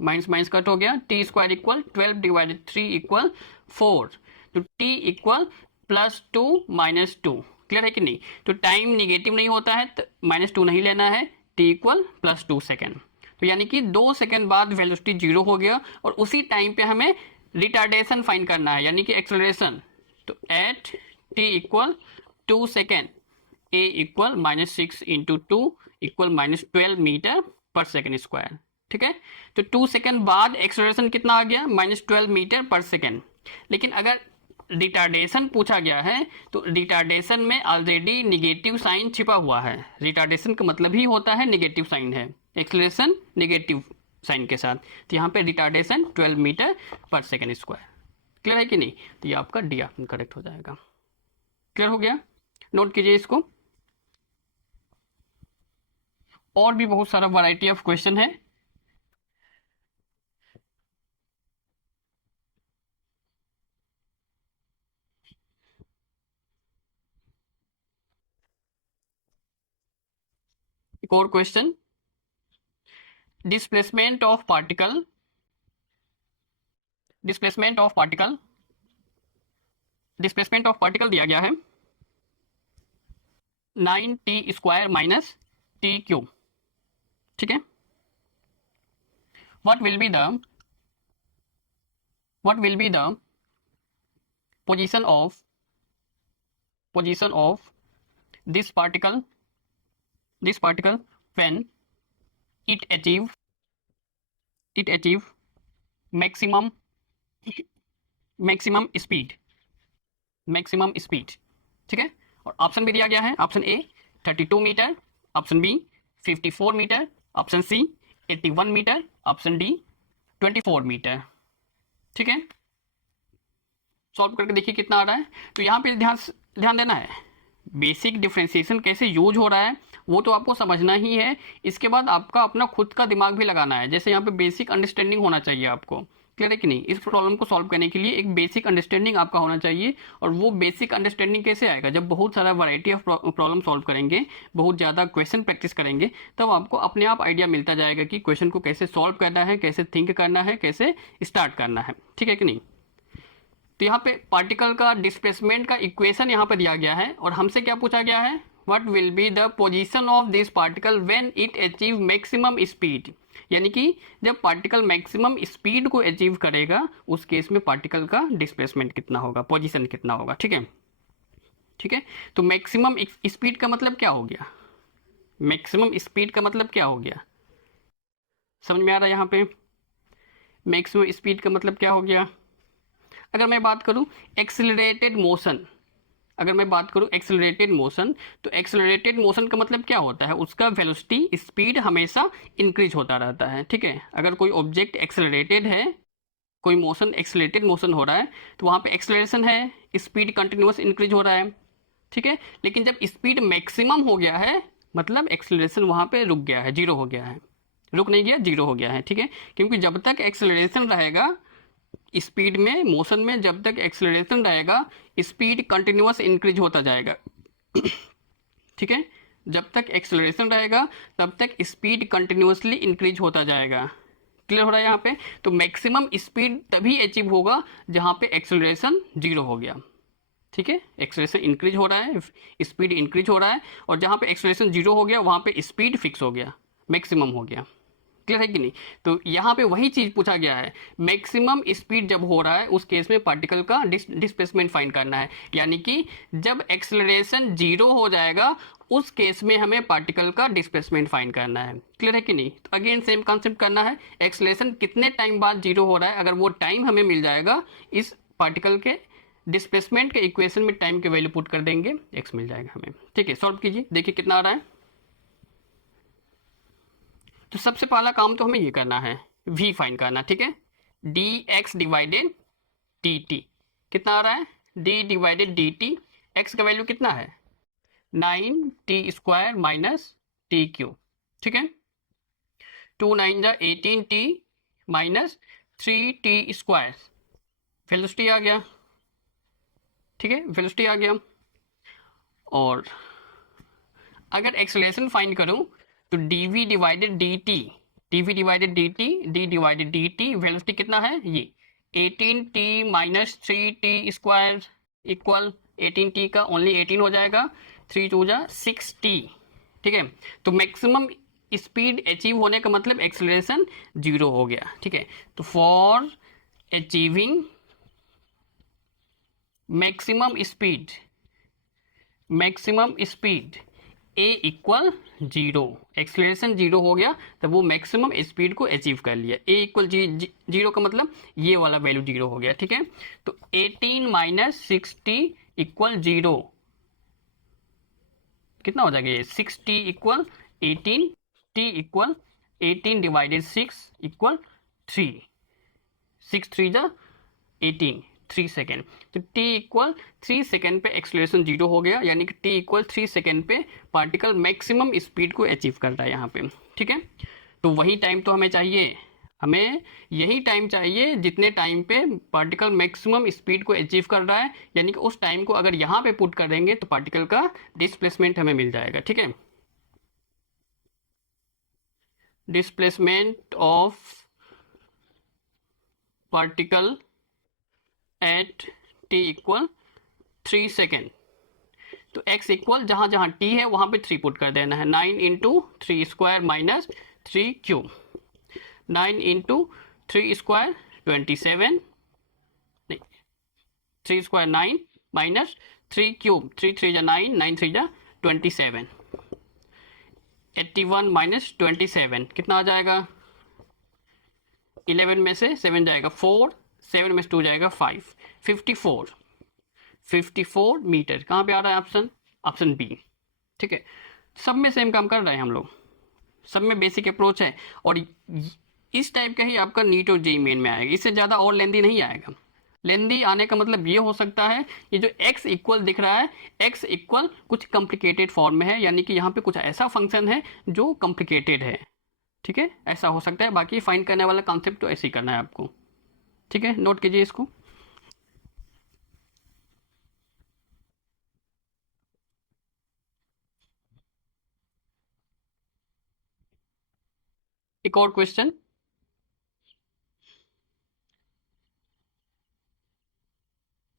माइनस माइनस कट हो गया, t square equal 12 divided 3 equal 4। तो t equal plus 2 minus 2। Clear है कि नहीं। तो टाइम निगेटिव नहीं होता है तो माइनस 2 नहीं लेना है, t इक्वल प्लस 2 सेकेंड। तो यानी कि 2 सेकेंड बाद वेलोसिटी 0 हो गया और उसी टाइम पे हमें रिटार्डेशन फाइंड करना है, यानी कि एक्सेलरेशन। तो at t equal 2 second a equal -6 into 2 equal -12 metre per second square. ठीक है, तो 2 सेकेंड बाद एक्सेलरेशन कितना आ गया, -12 मीटर पर सेकेंड। लेकिन अगर रिटार्डेशन पूछा गया है तो रिटार्डेशन में ऑलरेडी निगेटिव साइन छिपा हुआ है। रिटार्डेशन का मतलब ही होता है निगेटिव साइन है, एक्सेलरेशन निगेटिव साइन के साथ। तो यहाँ पे retardation 12 metre per second square. Clear है कि नहीं? तो ये आपका डी ऑप्शन करेक्ट हो जाएगा। क्लियर हो गया? नोट कीजिए इसको। और भी बहुत सारा वैरायटी ऑफ क्वेश्चन है। एक और question, displacement of particle, displacement of particle, displacement of particle दिया गया है 9t square minus T cube. ठीक है, what will be the position of this particle when it achieve maximum speed। ठीक है, और ऑप्शन भी दिया गया है, option A 32 metre, option B 54 metre, option C 81 metre, option D 24 metre. ठीक है, सॉल्व करके देखिए कितना आ रहा है। तो यहाँ पे ध्यान देना है, बेसिक डिफ्रेंसिएशन कैसे यूज हो रहा है वो तो आपको समझना ही है। इसके बाद आपका अपना खुद का दिमाग भी लगाना है। जैसे यहाँ पे बेसिक अंडरस्टैंडिंग होना चाहिए आपको। क्लियर है कि नहीं? इस प्रॉब्लम को सॉल्व करने के लिए एक बेसिक अंडरस्टैंडिंग आपका होना चाहिए। और वो बेसिक अंडरस्टैंडिंग कैसे आएगा, जब बहुत सारा वैरायटी ऑफ प्रॉब्लम सॉल्व करेंगे, बहुत ज़्यादा क्वेश्चन प्रैक्टिस करेंगे, तब आपको अपने आप आइडिया मिलता जाएगा कि क्वेश्चन को कैसे सॉल्व करना है, कैसे थिंक करना है, कैसे स्टार्ट करना है। ठीक है कि नहीं? तो यहाँ पे पार्टिकल का डिस्प्लेसमेंट का इक्वेशन यहाँ पे दिया गया है और हमसे क्या पूछा गया है, what will be the position of this particle when it achieve maximum speed. यानी कि जब पार्टिकल मैक्सिमम स्पीड को अचीव करेगा उस केस में पार्टिकल का डिस्प्लेसमेंट कितना होगा, पोजीशन कितना होगा। ठीक है, ठीक है, तो मैक्सिमम स्पीड का मतलब क्या हो गया, मैक्सिमम स्पीड का मतलब क्या हो गया, समझ में आ रहा है? यहाँ पे मैक्सिमम स्पीड का मतलब क्या हो गया। अगर मैं बात करूं एक्सेलरेटेड मोशन, अगर मैं बात करूं एक्सेलरेटेड मोशन, तो एक्सेलरेटेड मोशन का मतलब क्या होता है, उसका वेलोसिटी स्पीड हमेशा इंक्रीज होता रहता है। ठीक है, अगर कोई ऑब्जेक्ट एक्सेलरेटेड है, कोई मोशन एक्सेलरेटेड मोशन हो रहा है, तो वहाँ पे एक्सेलरेशन है, स्पीड कंटिन्यूस इंक्रीज हो रहा है। ठीक है, लेकिन जब स्पीड मैक्सिमम हो गया है मतलब एक्सेलरेशन वहाँ पे रुक गया है, जीरो हो गया है, रुक नहीं गया, जीरो हो गया है। ठीक है, क्योंकि जब तक एक्सेलरेशन रहेगा स्पीड में, मोशन में जब तक एक्सेलरेशन रहेगा स्पीड कंटिन्यूअस इंक्रीज होता जाएगा। ठीक है, जब तक एक्सेलरेशन रहेगा तब तक स्पीड कंटिन्यूअसली इंक्रीज होता जाएगा। क्लियर हो रहा है यहाँ पे? तो मैक्सिमम स्पीड तभी अचीव होगा जहाँ पे एक्सेलरेशन जीरो हो गया। ठीक है, एक्सेलरेशन इंक्रीज हो रहा है, स्पीड इंक्रीज हो रहा है, और जहाँ पे एक्सेलरेशन जीरो हो गया वहाँ पे स्पीड फिक्स हो गया, मैक्सिमम हो गया। क्लियर है कि नहीं? तो यहाँ पे वही चीज पूछा गया है, मैक्सिमम स्पीड जब हो रहा है उस केस में पार्टिकल का डिस्प्लेसमेंट फाइंड करना है। यानी कि जब एक्सेलरेशन जीरो हो जाएगा उस केस में हमें पार्टिकल का डिस्प्लेसमेंट फाइंड करना है। क्लियर है कि नहीं? तो अगेन सेम कॉन्सेप्ट करना है, एक्सेलरेशन कितने टाइम बाद जीरो हो रहा है, अगर वो टाइम हमें मिल जाएगा इस पार्टिकल के डिस्प्लेसमेंट के इक्वेशन में टाइम के वैल्यू पुट कर देंगे, एक्स मिल जाएगा हमें। ठीक है, सॉल्व कीजिए, देखिए कितना आ रहा है। तो सबसे पहला काम तो हमें ये करना है, v फाइंड करना। ठीक है, d x divided D T कितना आ रहा है, d divided D T, x का वैल्यू कितना है 9t square minus T cube. ठीक है, 2 9 जा 18t minus 3t square, velocity आ गया। ठीक है, वेलोसिटी आ गया। और अगर एक्सेलरेशन फाइंड करूं तो dv divided dt, dv divided dt, d divided dt, velocity कितना है ये 18t minus 3t square equal 18t का ओनली 18 हो जाएगा, 3 2 जा 6t। ठीक है, तो मैक्सिमम स्पीड अचीव होने का मतलब एक्सेलरेशन 0 हो गया, ठीक है। तो for achieving maximum speed A equal 0, acceleration 0 हो गया तब वो मैक्सिमम स्पीड को अचीव कर लिया। ए इक्वल 0 का मतलब ये वाला वैल्यू 0 हो गया, ठीक है। तो 18 माइनस 60 इक्वल 0, कितना हो जाएगा ये 60 equal 18, T equal 18 divided 6 equal 3, 6 3 जा 18, 3 सेकेंड। तो t इक्वल 3 सेकेंड पे एक्सलेशन 0 हो गया, यानी कि t इक्वल 3 सेकेंड पे पार्टिकल मैक्सिमम स्पीड को अचीव करता है यहाँ पे, ठीक है। तो वही टाइम तो हमें चाहिए, हमें यही टाइम चाहिए जितने टाइम पे पार्टिकल मैक्सिमम स्पीड को अचीव कर रहा है, यानी कि उस टाइम को अगर यहाँ पे पुट कर देंगे तो पार्टिकल का डिस्प्लेसमेंट हमें मिल जाएगा, ठीक है। Displacement of particle at t equal 3 second. तो x इक्वल जहां जहां t है वहां पे 3 पुट कर देना है। 9 into 3 square minus 3 cube, 9 into 3 square 27, नहीं 3 स्क्वायर 9 माइनस 3 क्यूब, 3 3 जा 9, 9 3 जा 27, 81 माइनस 27 कितना आ जाएगा, 11 में से 7 जाएगा 4, 7 में से 2 जाएगा 5, 54 मीटर। कहाँ पे आ रहा है ऑप्शन, ऑप्शन बी, ठीक है। सब में सेम काम कर रहे हैं हम लोग, सब में बेसिक अप्रोच है, और इस टाइप का ही आपका नीट और जेईई मेन में आएगा, इससे ज़्यादा और लेंदी नहीं आएगा। लेंदी आने का मतलब ये हो सकता है, ये जो x इक्वल दिख रहा है, x इक्वल कुछ कॉम्प्लिकेटेड फॉर्म में है, यानी कि यहाँ पे कुछ ऐसा फंक्शन है जो कॉम्प्लिकेटेड है, ठीक है, ऐसा हो सकता है। बाकी फाइंड करने वाला कॉन्सेप्ट तो ऐसे ही करना है आपको, ठीक है, नोट कीजिए इसको। एक और क्वेश्चन,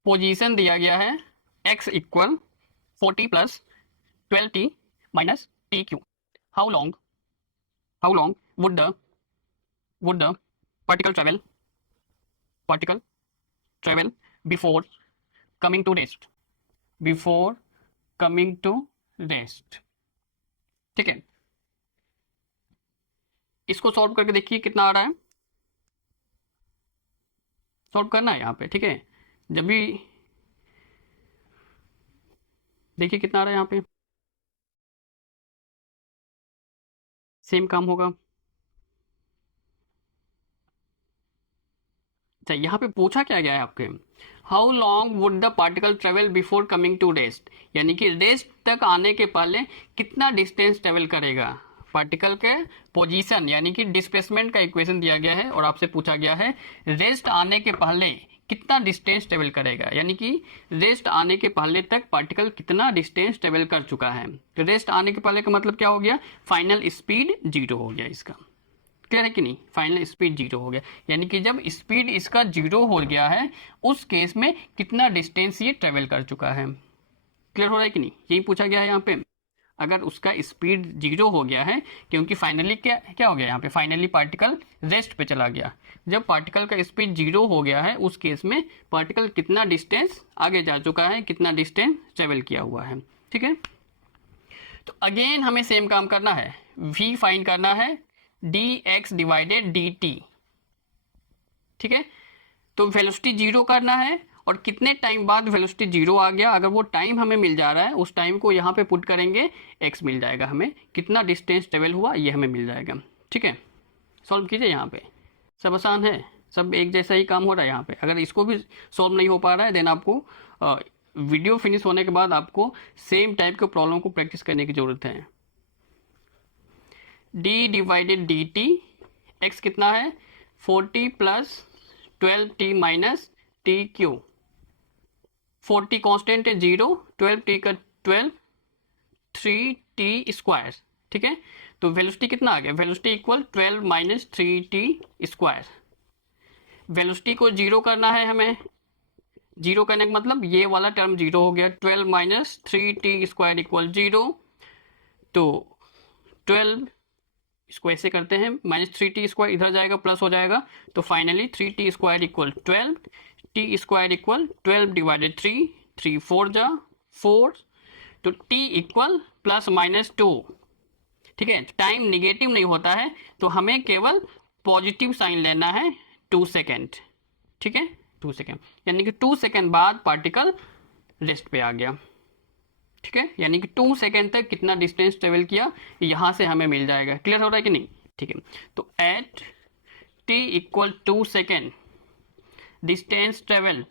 पोजीशन दिया गया है x equal 40 plus 12t minus T Q, how long would the particle travel before coming to rest, ठीक है। इसको सॉल्व करके देखिए कितना आ रहा है, सॉल्व करना है यहाँ पे, ठीक है। जब भी देखिए कितना आ रहा है यहाँ पे, सेम काम होगा। अच्छा, यहाँ पे पूछा क्या गया है आपके, how long would the particle travel before coming to rest, यानी कि रेस्ट तक आने के पहले कितना डिस्टेंस ट्रेवल करेगा। पार्टिकल के पोजीशन यानी कि डिस्प्लेसमेंट का इक्वेशन दिया गया है, और आपसे पूछा गया है रेस्ट आने के पहले कितना डिस्टेंस ट्रेवल करेगा, यानी कि रेस्ट आने के पहले तक पार्टिकल कितना डिस्टेंस ट्रेवल कर चुका है। तो रेस्ट आने के पहले का मतलब क्या हो गया, फाइनल स्पीड 0 हो गया इसका, क्लियर है कि नहीं, फाइनल स्पीड 0 हो गया, यानी कि जब स्पीड इसका 0 हो गया है उस केस में कितना डिस्टेंस ये ट्रेवल कर चुका है। क्लियर हो रहा है कि नहीं, यही पूछा गया है यहाँ पे। अगर उसका स्पीड 0 हो गया है, क्योंकि फाइनली क्या क्या हो गया यहाँ पे, फाइनली पार्टिकल रेस्ट पे चला गया। जब पार्टिकल का स्पीड 0 हो गया है उस केस में पार्टिकल कितना डिस्टेंस आगे जा चुका है, कितना डिस्टेंस ट्रेवल किया हुआ है, ठीक है। तो अगेन हमें सेम काम करना है, v फाइंड करना है dx डिवाइडेड dt, ठीक है। तो वेलोसिटी 0 करना है, और कितने टाइम बाद वेलोसिटी 0 आ गया, अगर वो टाइम हमें मिल जा रहा है उस टाइम को यहाँ पे पुट करेंगे, x मिल जाएगा हमें, कितना डिस्टेंस ट्रेवल हुआ ये हमें मिल जाएगा, ठीक है। सॉल्व कीजिए, यहाँ पे सब आसान है, सब एक जैसा ही काम हो रहा है यहाँ पे। अगर इसको भी सॉल्व नहीं हो पा रहा है देन आपको वीडियो फिनिश होने के बाद आपको सेम टाइप के प्रॉब्लम को प्रैक्टिस करने की ज़रूरत है। d divided D T, x कितना है 40 plus 12t minus T Q, 40 constant है 0, 12t का 12, 3t स्क्वायर, ठीक है। तो वेलोसिटी कितना आ गया, velocity equal 12 minus 3t square. Velocity को 0 करना है हमें, 0 करने का मतलब ये वाला टर्म 0 हो गया, 12 माइनस 3t स्क्वायर इक्वल 0, तो 12 इसको ऐसे करते हैं, -3t² इधर जाएगा, प्लस हो जाएगा, तो finally 3t² equal 12, t² equal 12 divided 3, 3 4 जा 4, तो t इक्वल +-2। ठीक है, टाइम निगेटिव नहीं होता है तो हमें केवल पॉजिटिव साइन लेना है 2 सेकेंड। ठीक है, 2 सेकेंड, यानी कि 2 सेकेंड बाद पार्टिकल रेस्ट पे आ गया। ठीक है, यानी कि 2 सेकेंड तक कितना डिस्टेंस ट्रेवल किया यहां से हमें मिल जाएगा। क्लियर हो रहा है कि नहीं? ठीक है, तो at t equal 2 second distance travelled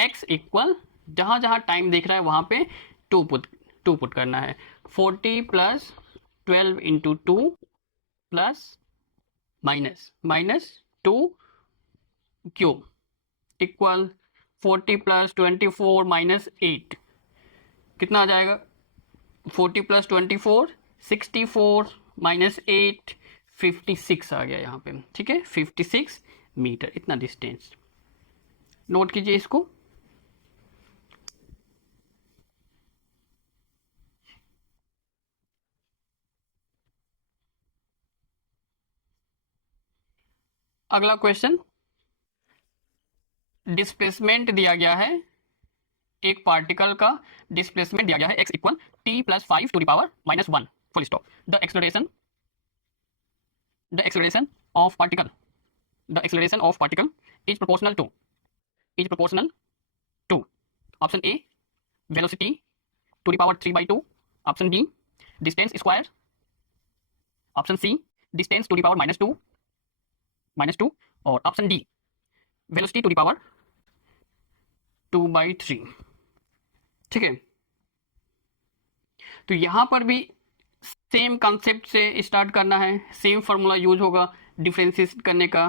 x equal, जहां जहां टाइम देख रहा है वहां पे 2 पुट करना है। 40 + 12 × 2 प्लस -2 क्यूब इक्वल 40 + 24 - 8, कितना आ जाएगा? 40 + 24 64 - 8 56 आ गया यहाँ पे। ठीक है, 56 मीटर, इतना डिस्टेंस नोट कीजिए इसको। अगला क्वेश्चन, डिस्प्लेसमेंट दिया गया है, एक पार्टिकल का डिस्प्लेसमेंट दिया गया है x equal t + 5 to the power -1 full stop. The acceleration of particle is proportional to option A velocity to the power 3/2, option B distance square, option C distance to the power -2 और option D velocity to the power 2/3। ठीक है, तो यहां पर भी same concept से start करना है, सेम फार्मूला यूज होगा डिफरेंशिएशन करने का।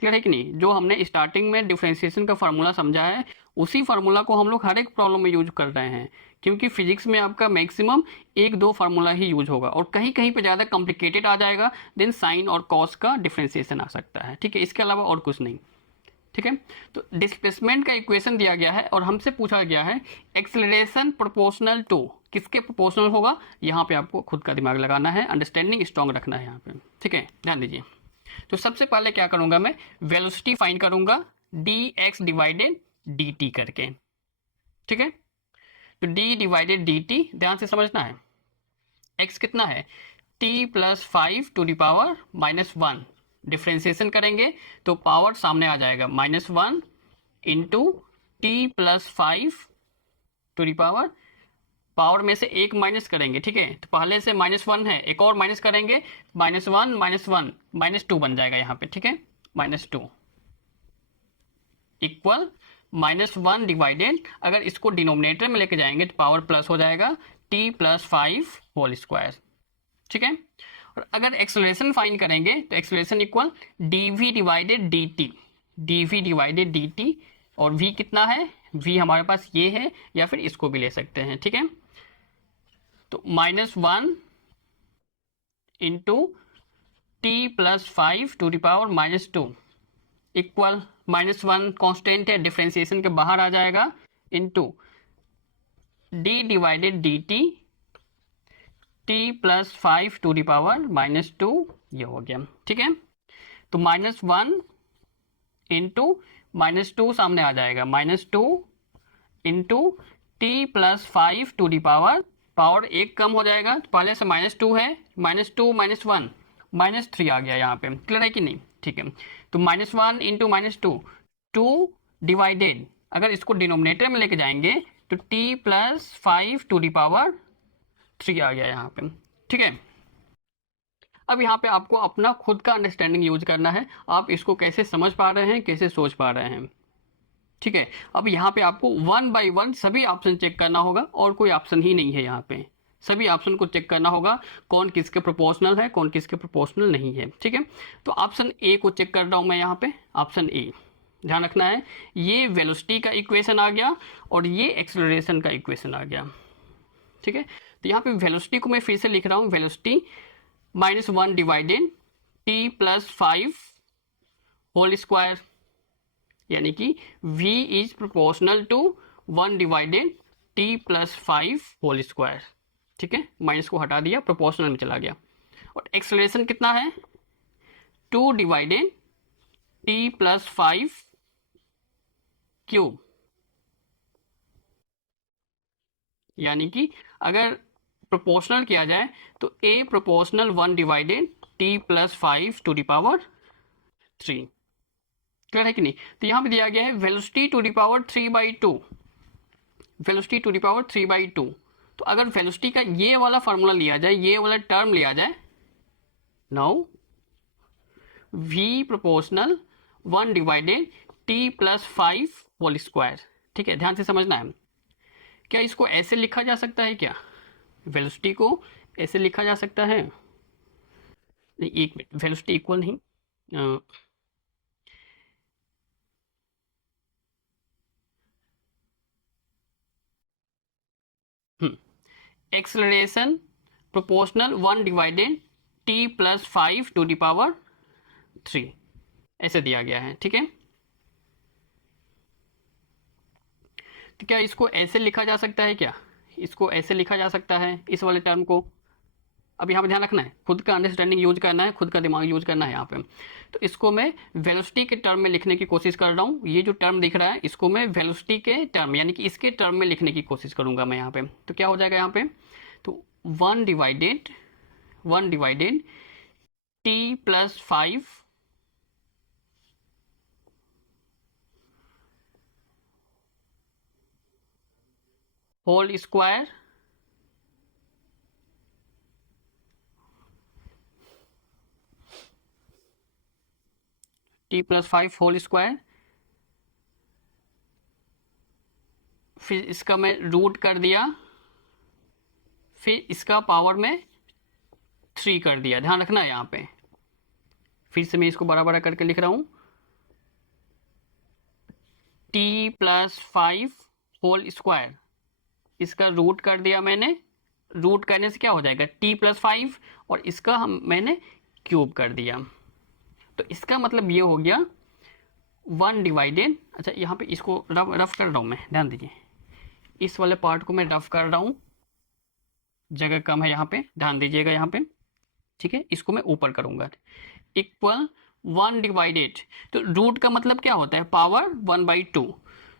क्लियर है कि नहीं? जो हमने स्टार्टिंग में डिफरेंशिएशन का फार्मूला समझा है उसी फार्मूला को हम लोग हर एक प्रॉब्लम में यूज कर रहे हैं, क्योंकि फिजिक्स में आपका मैक्सिमम 1-2 फार्मूला ही यूज होगा और कहीं कहीं पे ज़्यादा कॉम्प्लिकेटेड आ जाएगा, देन साइन और कॉस का डिफरेंशिएशन आ सकता है। ठीक है, इसके अलावा और कुछ नहीं। ठीक है, तो डिस्प्लेसमेंट का इक्वेशन दिया गया है और हमसे पूछा गया है एक्सेलरेशन प्रोपोर्शनल टू, किसके प्रोपोर्शनल होगा? यहाँ पे आपको खुद का दिमाग लगाना है, अंडरस्टैंडिंग स्ट्रॉन्ग रखना है यहाँ पे। ठीक है, ध्यान दीजिए। तो सबसे पहले क्या करूंगा मैं, वेलोसिटी फाइंड करूंगा dx डिवाइडेड dt करके। ठीक है, तो d डिवाइडेड dt ध्यान से समझना है। x कितना है? t + 5 to the power -1, differentiation करेंगे तो पावर सामने आ जाएगा, -1 × t + 5 टू द पावर में से एक माइनस करेंगे। ठीक है, तो पहले से -1 है, एक और माइनस करेंगे, -1 -2 बन जाएगा यहाँ पे। ठीक है, -2 इक्वल -1 डिवाइडेड, अगर इसको डिनोमिनेटर में लेके जाएंगे तो पावर प्लस हो जाएगा, t + 5 होल स्क्वायर। ठीक है, और अगर एक्सेलरेशन फाइंड करेंगे तो acceleration equal dv divided dt, और v कितना है? v हमारे पास ये है, या फिर इसको भी ले सकते हैं। ठीक है, तो -1 × t + 5 to the power -2 equal -1 constant है, डिफरेंशिएशन के बाहर आ जाएगा, into d divided dt t + 5 to the power -2, ये हो गया। ठीक है, तो -1 × -2 सामने आ जाएगा, -2 × t + 5 टू द पावर एक कम हो जाएगा, तो पहले से -2 है, -2 -1 -3 आ गया यहाँ पे। क्लियर है कि नहीं? ठीक है, तो -1 × -2 2 डिवाइडेड, अगर इसको डिनोमिनेटर में लेके जाएंगे तो t + 5 टू द पावर 3 आ गया यहाँ पे। ठीक है, अब यहाँ पे आपको अपना खुद का अंडरस्टैंडिंग यूज करना है, आप इसको कैसे समझ पा रहे हैं, कैसे सोच पा रहे हैं। ठीक है, अब यहाँ पे आपको 1 बाय 1 सभी ऑप्शन चेक करना होगा, और कोई ऑप्शन ही नहीं है यहाँ पे, सभी ऑप्शन को चेक करना होगा कौन किसके प्रोपोर्शनल है, कौन किसके प्रोपोर्शनल नहीं है। ठीक है, तो ऑप्शन ए को चेक कर रहा हूँ मैं यहाँ पे, ऑप्शन ए ध्यान रखना है, ये वेलोसिटी का इक्वेशन आ गया और ये एक्सेलरेशन का इक्वेशन आ गया। ठीक है, तो यहाँ पे वेलोसिटी को मैं फिर से लिख रहा हूँ, velocity -1 divided t + 5 whole square, यानी कि v is proportional to 1 divided T plus 5 whole square, ठीक है, माइनस को हटा दिया, प्रोपोर्शनल में चला गया। और एक्सेलरेशन कितना है, 2 डिवाइडेड टी प्लस 5 क्यूब, यानी कि अगर प्रोपोर्शनल किया जाए तो A proportional 1 divided T plus 5 to the power 3। Clear है कि नहीं? तो यहाँ पे दिया गया है velocity to the power 3/2, velocity to the power 3/2। तो अगर वेलोसिटी का ये वाला फार्मूला लिया जाए, ये वाला टर्म लिया जाए, now v proportional 1 divided T plus 5 whole square, ठीक है, ध्यान से समझना है। क्या इसको ऐसे लिखा जा सकता है क्या, वेलोसिटी को ऐसे लिखा जा सकता है? नहीं, एक मिनट, वेलोसिटी इक्वल नहीं, acceleration proportional 1 divided T plus 5 to the power 3, ऐसे दिया गया है, ठीक है। तो क्या इसको ऐसे लिखा जा सकता है क्या, इसको ऐसे लिखा जा सकता है, इस वाले टर्म को? अब यहाँ पे ध्यान रखना है, खुद का अंडरस्टैंडिंग यूज करना है, खुद का दिमाग यूज करना है यहाँ पे। तो इसको मैं वेलोसिटी के टर्म में लिखने की कोशिश कर रहा हूँ, ये जो टर्म दिख रहा है इसको मैं वेलोसिटी के टर्म यानी कि इसके टर्म में लिखने की कोशिश करूँगा मैं यहाँ पे। तो क्या हो जाएगा यहाँ पे, तो 1 divided T plus 5 whole square t plus 5 whole square, फिर इसका मैं रूट कर दिया, फिर इसका पावर में 3 कर दिया। ध्यान रखना है यहाँ पे, फिर से मैं इसको बड़ा बड़ा करके लिख रहा हूँ, टी प्लस 5 होल स्क्वायर, इसका रूट कर दिया मैंने, रूट करने से क्या हो जाएगा, टी प्लस 5, और इसका मैंने क्यूब कर दिया। तो इसका मतलब ये हो गया 1 डिवाइडेड, अच्छा यहाँ पे इसको रफ कर रहा हूँ मैं, ध्यान दीजिए, इस वाले पार्ट को मैं रफ कर रहा हूँ, जगह कम है यहाँ पे, ध्यान दीजिएगा यहाँ पे, ठीक है। इसको मैं ऊपर करूँगा, इक्वल 1 डिवाइडेड, तो रूट का मतलब क्या होता है, पावर 1/2,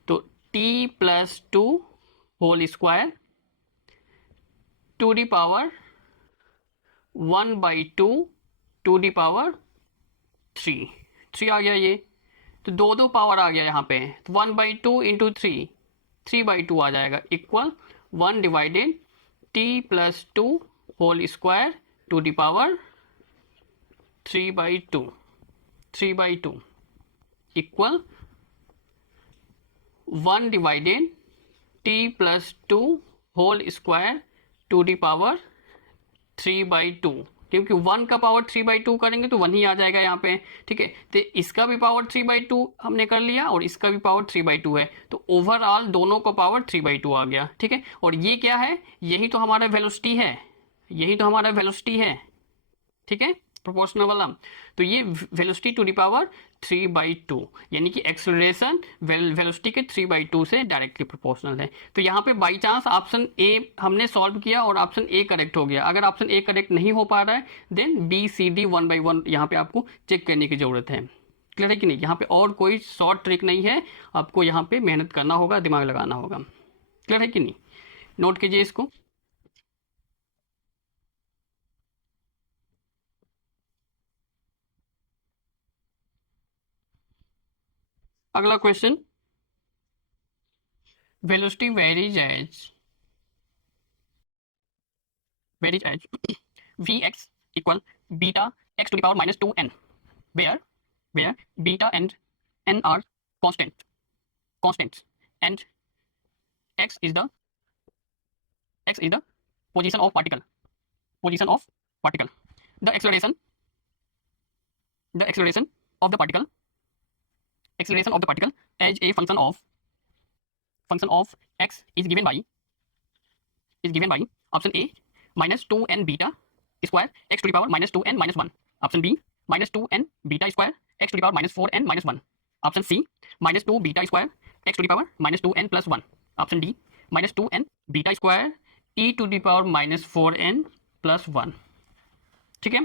तो t plus 2 whole square to the power 1/2 to the power 3 आ गया ये, तो दो पावर आ गया यहाँ पे, तो 1/2 इंटू 3/2 आ जाएगा, equal 1 divided T plus 2 whole square to the power 3/2 equal 1 divided T plus 2 whole square to the power 3/2, क्योंकि 1 का पावर 3/2 करेंगे तो 1 ही आ जाएगा यहाँ पे, ठीक है। तो इसका भी पावर 3/2 हमने कर लिया और इसका भी पावर 3/2 है, तो ओवरऑल दोनों का पावर 3/2 आ गया, ठीक है। और ये क्या है, यही तो हमारा वेलोसिटी है, यही तो हमारा वेलोसिटी है, ठीक है, प्रोपोर्शनल वाला। तो ये वेलोसिटी टू द पावर 3/2, यानी कि एक्सेलरेशन वेलोसिटी के 3/2 से डायरेक्टली प्रोपोर्शनल है। तो यहाँ पे बाई चांस ऑप्शन ए हमने सॉल्व किया और ऑप्शन ए करेक्ट हो गया, अगर ऑप्शन ए करेक्ट नहीं हो पा रहा है then B C D 1 by 1 यहाँ पे आपको चेक करने की ज़रूरत है। क्लियर है कि नहीं? यहाँ पे और कोई शॉर्ट ट्रिक नहीं है, आपको यहाँ पे मेहनत करना होगा, दिमाग लगाना होगा। क्लियर है कि नहीं? नोट कीजिए इसको। अगला question, velocity varies as vx equal beta x to the power minus 2n, where beta and n are constants and x is the position of particle. The acceleration of the particle as a function of x is given by option A minus 2n beta square x to the power minus 2n minus 1, option B minus 2n beta square x to the power minus 4n minus 1, option C minus 2 beta square x to the power minus 2n plus 1, option D -2n beta square e⁻⁻⁴n + 1। ठीक है,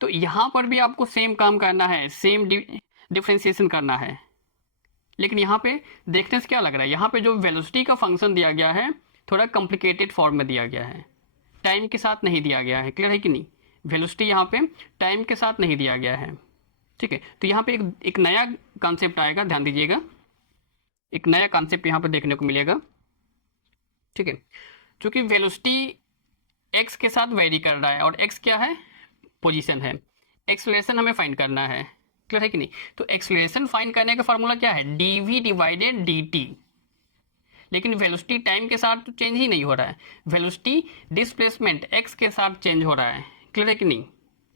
तो यहाँ पर भी आपको same काम करना है, सेम डिफ्रेंसिएशन करना है, लेकिन यहाँ पे देखने से क्या लग रहा है, यहाँ पे जो वेलोसिटी का फंक्शन दिया गया है थोड़ा कॉम्प्लिकेटेड फॉर्म में दिया गया है, टाइम के साथ नहीं दिया गया है। क्लियर है कि नहीं? वेलोसिटी यहाँ पे टाइम के साथ नहीं दिया गया है। ठीक है, तो यहाँ पे एक नया कॉन्सेप्ट आएगा, ध्यान दीजिएगा, एक नया कॉन्सेप्ट यहाँ पे देखने को मिलेगा। ठीक है, चूंकि वेलोसिटी एक्स के साथ वेरी कर रहा है और एक्स क्या है, पोजीशन है, एक्सेलरेशन हमें फाइंड करना है। क्लियर है कि नहीं? तो एक्सेलरेशन फाइंड करने का फॉर्मूला क्या है, dv/dt। लेकिन वेलोसिटी टाइम के साथ तो चेंज ही नहीं हो रहा है, वेलोसिटी डिस्प्लेसमेंट एक्स के साथ चेंज हो रहा है। क्लियर है कि नहीं?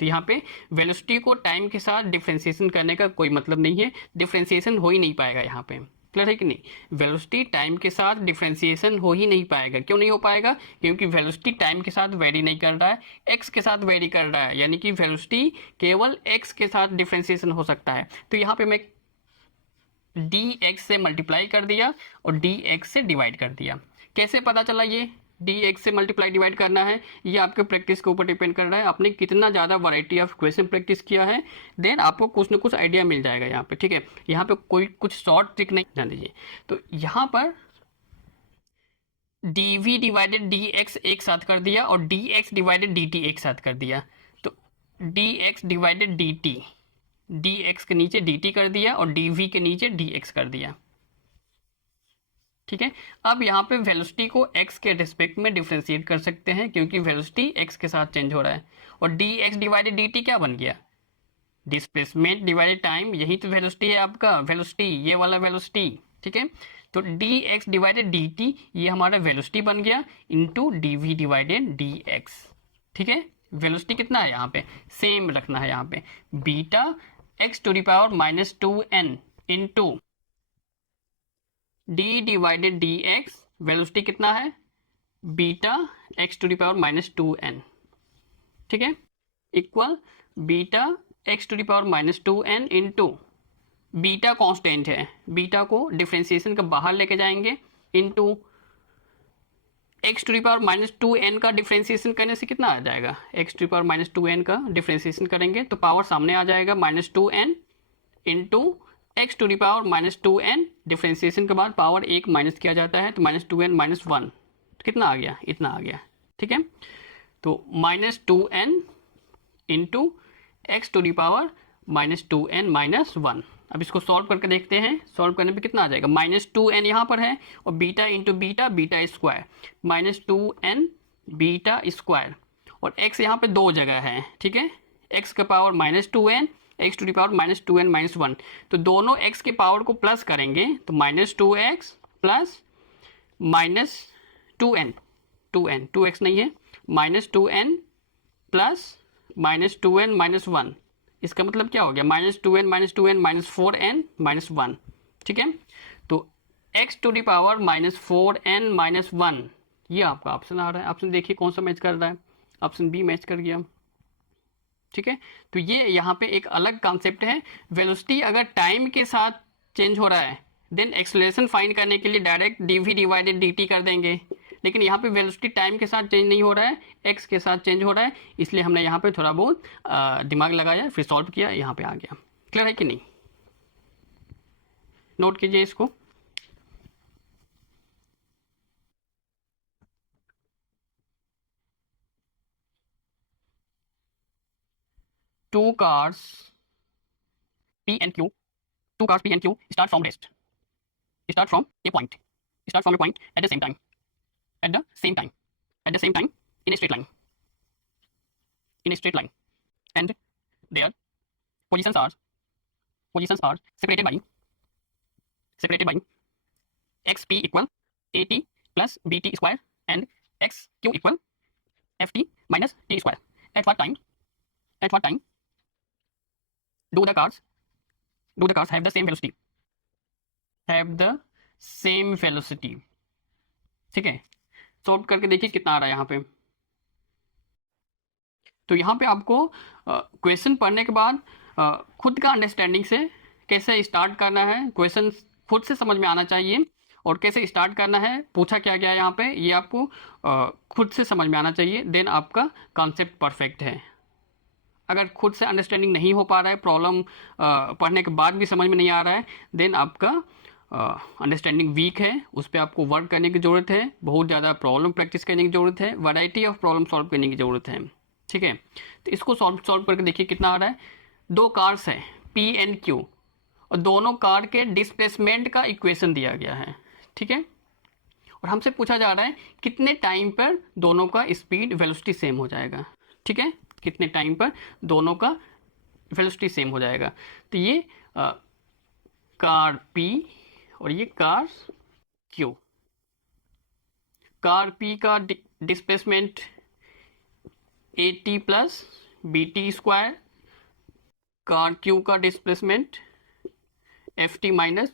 तो यहाँ पे वेलोसिटी को टाइम के साथ डिफ्रेंसिएशन करने का कोई मतलब नहीं है, डिफ्रेंसिएशन हो ही नहीं पाएगा यहाँ पे। क्लियर है कि नहीं? वेलोसिटी टाइम के साथ डिफ्रेंसिएशन हो ही नहीं पाएगा। क्यों नहीं हो पाएगा? क्योंकि वेलोसिटी टाइम के साथ वेरी नहीं कर रहा है, एक्स के साथ वेरी कर रहा है, यानी कि वेलोसिटी केवल एक्स के साथ डिफ्रेंसिएशन हो सकता है। तो यहाँ पे मैं dx से मल्टीप्लाई कर दिया और dx से डिवाइड कर दिया। कैसे पता चला ये dx से मल्टीप्लाई डिवाइड करना है? ये आपके प्रैक्टिस के ऊपर डिपेंड कर रहा है, आपने कितना ज़्यादा वैरायटी ऑफ क्वेश्चन प्रैक्टिस किया है, देन आपको कुछ ना कुछ आइडिया मिल जाएगा यहाँ पे। ठीक है, यहाँ पे कोई कुछ शॉर्ट ट्रिक नहीं, ध्यान दीजिए। तो यहाँ पर dv/dx एक साथ कर दिया और dx/dt एक साथ कर दिया, तो dx/dt, dx के नीचे dt कर दिया और dv के नीचे dx कर दिया। ठीक है, अब यहाँ पे वेलोसिटी को x के रिस्पेक्ट में डिफ्रेंशिएट कर सकते हैं, क्योंकि वेलोसिटी x के साथ चेंज हो रहा है। और dx/dt क्या बन गया, डिस्प्लेसमेंट डिवाइडेड टाइम, यही तो वेलोसिटी है आपका, वेलोसिटी ये वाला वेलोसिटी। ठीक है, तो dx/dt ये हमारा वेलोसिटी बन गया इंटू dv/dx। ठीक है, वेलोसिटी कितना है यहाँ पे, सेम रखना है यहाँ पे, beta x⁻⁻2n into d/dx, velocity कितना है, बीटा x⁻⁻2n। ठीक है, equal beta x⁻⁻2n into beta constant है, बीटा को डिफ्रेंसिएशन का बाहर लेके जाएंगे, इंटू x⁻⁻2n का डिफ्रेंसिएशन करने से कितना आ जाएगा, x⁻⁻2n का डिफ्रेंसिएशन करेंगे तो पावर सामने आ जाएगा -2n इंटू x⁻⁻2n, डिफ्रेंसिएशन के बाद पावर एक माइनस किया जाता है तो -2n - 1 कितना आ गया, इतना आ गया। ठीक है, तो -2n इंटू x⁻⁻2n - 1। अब इसको सॉल्व करके देखते हैं, सॉल्व करने पे कितना आ जाएगा, -2n यहाँ पर है और beta into beta, beta square, -2n beta square, और x यहाँ पे दो जगह है। ठीक है, x का पावर -2n, x⁻⁻2n - 1, तो दोनों x के पावर को प्लस करेंगे तो -2x प्लस -2n, 2x नहीं है, -2n प्लस -2n - 1, इसका मतलब क्या हो गया, -2n - 4n - 1। ठीक है, तो x⁻⁻4n - 1 ये आपका ऑप्शन आ रहा है। ऑप्शन देखिए कौन सा मैच कर रहा है, ऑप्शन बी मैच कर गया। ठीक है, तो ये यहाँ पे एक अलग कॉन्सेप्ट है, वेलोसिटी अगर टाइम के साथ चेंज हो रहा है देन एक्सेलरेशन फाइंड करने के लिए डायरेक्ट dv/dt कर देंगे, लेकिन यहाँ पे वेलोसिटी टाइम के साथ चेंज नहीं हो रहा है, एक्स के साथ चेंज हो रहा है, इसलिए हमने यहाँ पे थोड़ा बहुत दिमाग लगाया, फिर सॉल्व किया, यहाँ पे आ गया। क्लियर है कि नहीं? नोट कीजिए इसको। Two cars P and Q, two cars P and Q start from rest, start from a point, start from a point at the same time, at the same time, at the same time in a straight line, in a straight line, and their positions are separated by xp equal at plus bt square and xq equal ft minus t square. At what time do the cars have the same velocity, ठीक है, solve करके देखिए कितना आ रहा है यहाँ पे। तो यहाँ पे आपको क्वेश्चन पढ़ने के बाद खुद का अंडरस्टैंडिंग से कैसे स्टार्ट करना है, क्वेश्चन खुद से समझ में आना चाहिए और कैसे स्टार्ट करना है, पूछा क्या गया है यहाँ पे, ये आपको खुद से समझ में आना चाहिए, देन आपका कॉन्सेप्ट परफेक्ट है। अगर खुद से अंडरस्टैंडिंग नहीं हो पा रहा है, प्रॉब्लम पढ़ने के बाद भी समझ में नहीं आ रहा है, देन आपका अंडरस्टैंडिंग वीक है, उस पर आपको वर्क करने की ज़रूरत है, बहुत ज़्यादा प्रॉब्लम प्रैक्टिस करने की ज़रूरत है, वैरायटी ऑफ प्रॉब्लम सॉल्व करने की ज़रूरत है। ठीक है, तो इसको सॉल्व करके देखिए कितना आ रहा है। दो कार्स है पी एंड क्यू, और दोनों कार के डिस्प्लेसमेंट का इक्वेशन दिया गया है। ठीक है, और हमसे पूछा जा रहा है कितने टाइम पर दोनों का स्पीड वेलोसिटी सेम हो जाएगा। ठीक है, कितने टाइम पर दोनों का वेलोसिटी सेम हो जाएगा। तो ये कार P और ये कार Q। कार P का displacement AT plus BT square, car Q का displacement FT minus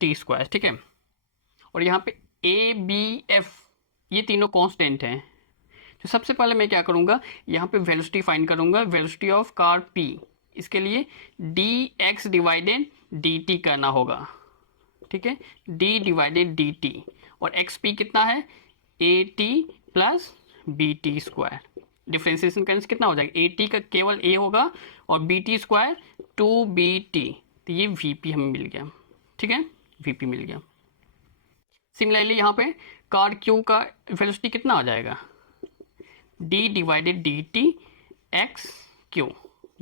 T square. ठीक है, और यहाँ पे ABF ये तीनों कांस्टेंट हैं। तो सबसे पहले मैं क्या करूँगा, यहाँ पे वेलोसिटी फाइंड करूँगा, वेलोसिटी ऑफ कार P। इसके लिए dx डिवाइडेड dt करना होगा। ठीक है, d डिवाइडेड dt, और xp कितना है, AT plus BT square. Differentiation करने से कितना हो जाएगा, AT का केवल A होगा और BT स्क्वायर 2BT, तो ये VP हमें मिल गया। ठीक है, VP मिल गया। सिमिलरली यहाँ पे कार Q का वेलोसिटी कितना हो जाएगा, d divided dt x Q,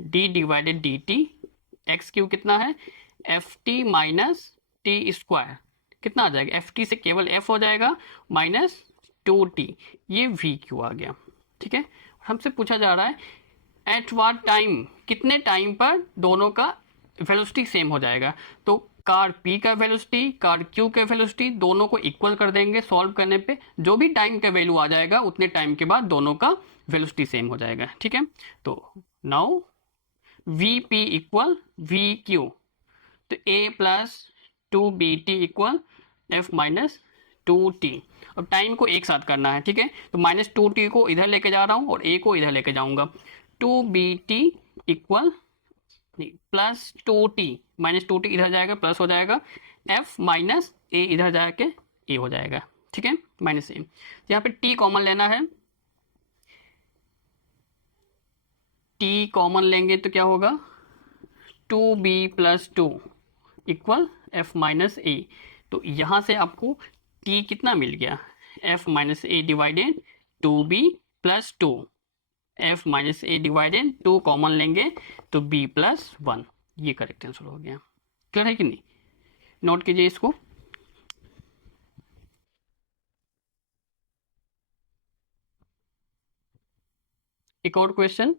d divided dt x Q कितना है, ft माइनस टी स्क्वायर, कितना आ जाएगा, ft से केवल f हो जाएगा माइनस 2t, ये vq आ गया। ठीक है, हमसे पूछा जा रहा है एट व्हाट टाइम, कितने टाइम पर दोनों का वेलोसिटी सेम हो जाएगा। तो कार P का वेलोसिटी, कार Q का वेलोसिटी दोनों को इक्वल कर देंगे सॉल्व करने पे, जो भी टाइम का वैल्यू आ जाएगा उतने टाइम के बाद दोनों का वेलोसिटी सेम हो जाएगा। ठीक है, तो नाउ VP इक्वल VQ, तो A plus 2BT equal F minus 2T। अब टाइम को एक साथ करना है। ठीक है, तो माइनस 2T को इधर लेके जा रहा हूँ और A को इधर लेके जाऊंगा। 2BT equal plus 2T, minus 2T इधर जाएगा प्लस हो जाएगा, F माइनस A इधर जाके A हो जाएगा। ठीक है, माइनस A, यहाँ पे T कॉमन लेना है, T कॉमन लेंगे तो क्या होगा, 2B plus 2 equal F minus A। तो यहाँ से आपको T कितना मिल गया, F minus A divided 2B plus 2, F minus A divided 2 common लेंगे तो B प्लस 1, ये करेक्ट आंसर हो गया। क्लियर है कि नहीं, नोट कीजिए इसको। एक और question,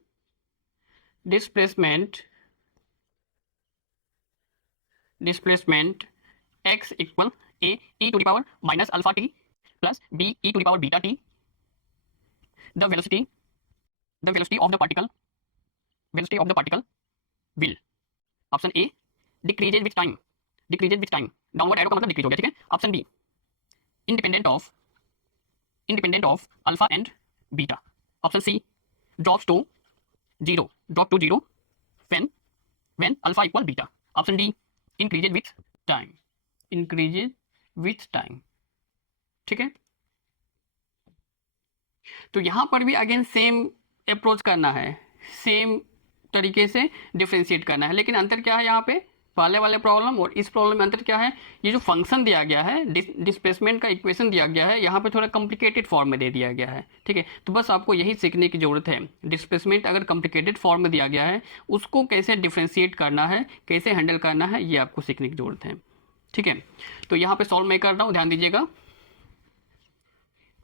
displacement x equal a e to the power minus alpha t plus b e to the power beta t, the velocity of the particle will, option A decreases with time, downward arrow का मतलब decrease हो गया। ठीक है, option B independent of alpha and beta, option C drop to zero when alpha equal beta, option D increases with time. ठीक है, तो यहां पर भी अगेन सेम अप्रोच करना है, सेम तरीके से डिफ्रेंशिएट करना है, लेकिन अंतर क्या है यहाँ पे, पहले वाले प्रॉब्लम और इस प्रॉब्लम में अंतर क्या है, ये जो फंक्शन दिया गया है, डिस्प्लेसमेंट का इक्वेशन दिया गया है, यहाँ पे थोड़ा कॉम्प्लिकेटेड फॉर्म में दे दिया गया है। ठीक है, तो बस आपको यही सीखने की जरूरत है, डिस्प्लेसमेंट अगर कॉम्प्लिकेटेड फॉर्म में दिया गया है उसको कैसे डिफ्रेंशिएट करना है, कैसे हैंडल करना है, ये आपको सीखने की जरूरत है। ठीक है, तो यहाँ पे सॉल्व मैं कर रहा हूँ, ध्यान दीजिएगा।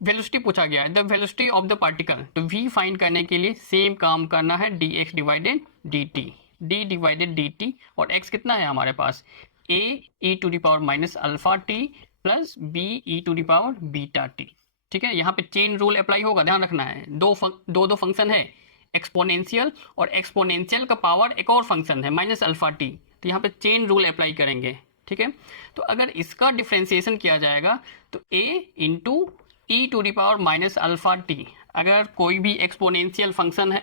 वेलोसिटी पूछा गया है, the velocity of the particle, तो v फाइंड करने के लिए सेम काम करना है, dx divided dt, d divided dt, और x कितना है हमारे पास, a e to the power minus alpha t plus b e to the power beta t। ठीक है, यहाँ पे चेन रूल अप्लाई होगा, ध्यान रखना है, दो फंक्शन है, एक्सपोनेंशियल, और एक्सपोनेंशियल का पावर एक और फंक्शन है माइनस अल्फा t, तो यहाँ पे चेन रूल अप्लाई करेंगे। ठीक है, तो अगर इसका डिफ्रेंसिएशन किया जाएगा तो a into e to the power minus alpha t, अगर कोई भी एक्सपोनेंशियल फंक्शन है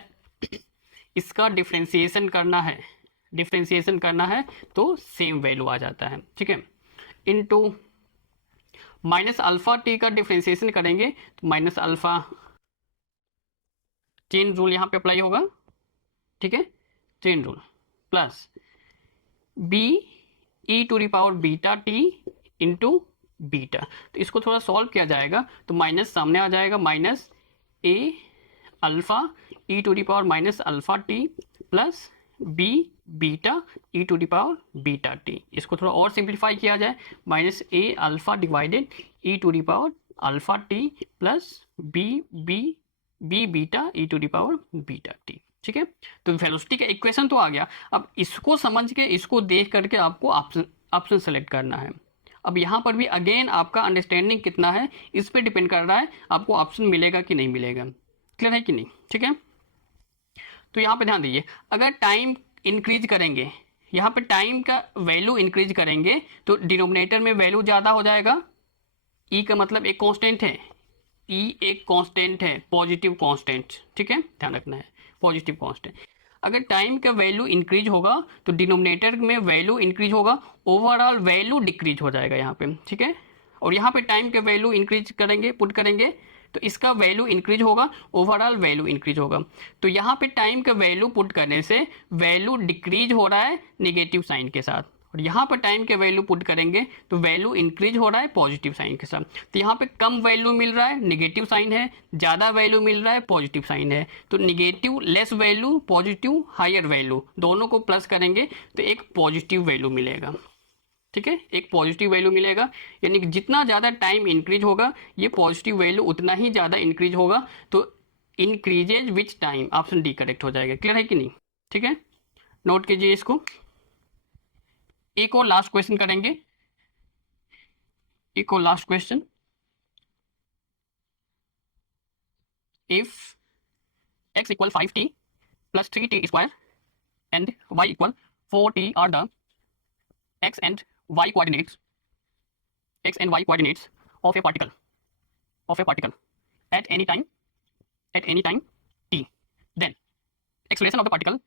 इसका डिफ्रेंसिएशन करना है तो सेम वैल्यू आ जाता है। ठीक है, इनटू माइनस अल्फा टी का डिफ्रेंसिएशन करेंगे तो माइनस अल्फा, चेन रूल यहाँ पे अप्लाई होगा, ठीक है, chain rule, plus b e to the power beta t into beta. तो इसको थोड़ा सॉल्व किया जाएगा तो माइनस सामने आ जाएगा, minus a alpha e to the power minus alpha t plus b beta e to the power beta t. इसको थोड़ा और सिंप्लीफाई किया जाए, minus a alpha divided e to the power alpha t plus b b b beta e to the power beta t, ठीक है। तो velocity का equation तो आ गया। अब इसको समझ के, इसको देख करके आपको ऑप्शन सेलेक्ट करना है। अब यहाँ पर भी अगेन आपका अंडरस्टैंडिंग कितना है इस पर डिपेंड कर रहा है, आपको ऑप्शन मिलेगा कि नहीं मिलेगा, क्लियर है कि नहीं, ठीक है। तो यहाँ पे ध्यान दीजिए, अगर टाइम इंक्रीज करेंगे, यहाँ पे टाइम का वैल्यू इंक्रीज करेंगे तो डिनोमिनेटर में वैल्यू ज़्यादा हो जाएगा। ई का मतलब एक कांस्टेंट है, ई एक कांस्टेंट है, पॉजिटिव कांस्टेंट, ठीक है, ध्यान रखना है, पॉजिटिव कांस्टेंट। अगर टाइम का वैल्यू इंक्रीज होगा तो डिनोमिनेटर में वैल्यू इंक्रीज होगा, ओवरऑल वैल्यू डिक्रीज हो जाएगा यहाँ पे, ठीक है। और यहाँ पे टाइम के वैल्यू इंक्रीज करेंगे, पुट करेंगे तो इसका वैल्यू इंक्रीज होगा, ओवरऑल वैल्यू इंक्रीज होगा। तो यहाँ पे टाइम का वैल्यू पुट करने से वैल्यू डिक्रीज हो रहा है नेगेटिव साइन के साथ, और यहाँ पर टाइम के वैल्यू पुट करेंगे तो वैल्यू इंक्रीज हो रहा है पॉजिटिव साइन के साथ। तो यहाँ पे कम वैल्यू मिल रहा है नेगेटिव साइन है, ज़्यादा वैल्यू मिल रहा है पॉजिटिव साइन है। तो negative less value, positive higher value, दोनों को प्लस करेंगे तो एक पॉजिटिव वैल्यू मिलेगा, ठीक है, एक पॉजिटिव वैल्यू मिलेगा। यानी कि जितना ज़्यादा टाइम इंक्रीज होगा ये पॉजिटिव वैल्यू उतना ही ज़्यादा इंक्रीज होगा। तो increases which time, option D correct हो जाएगा, क्लियर है कि नहीं, ठीक है। नोट कीजिए इसको। एक और लास्ट क्वेश्चन करेंगे, एक और last question. If x equal 5t plus 3t square and y equal 4t are the x and y coordinates of a particle at any time t, then acceleration of the particle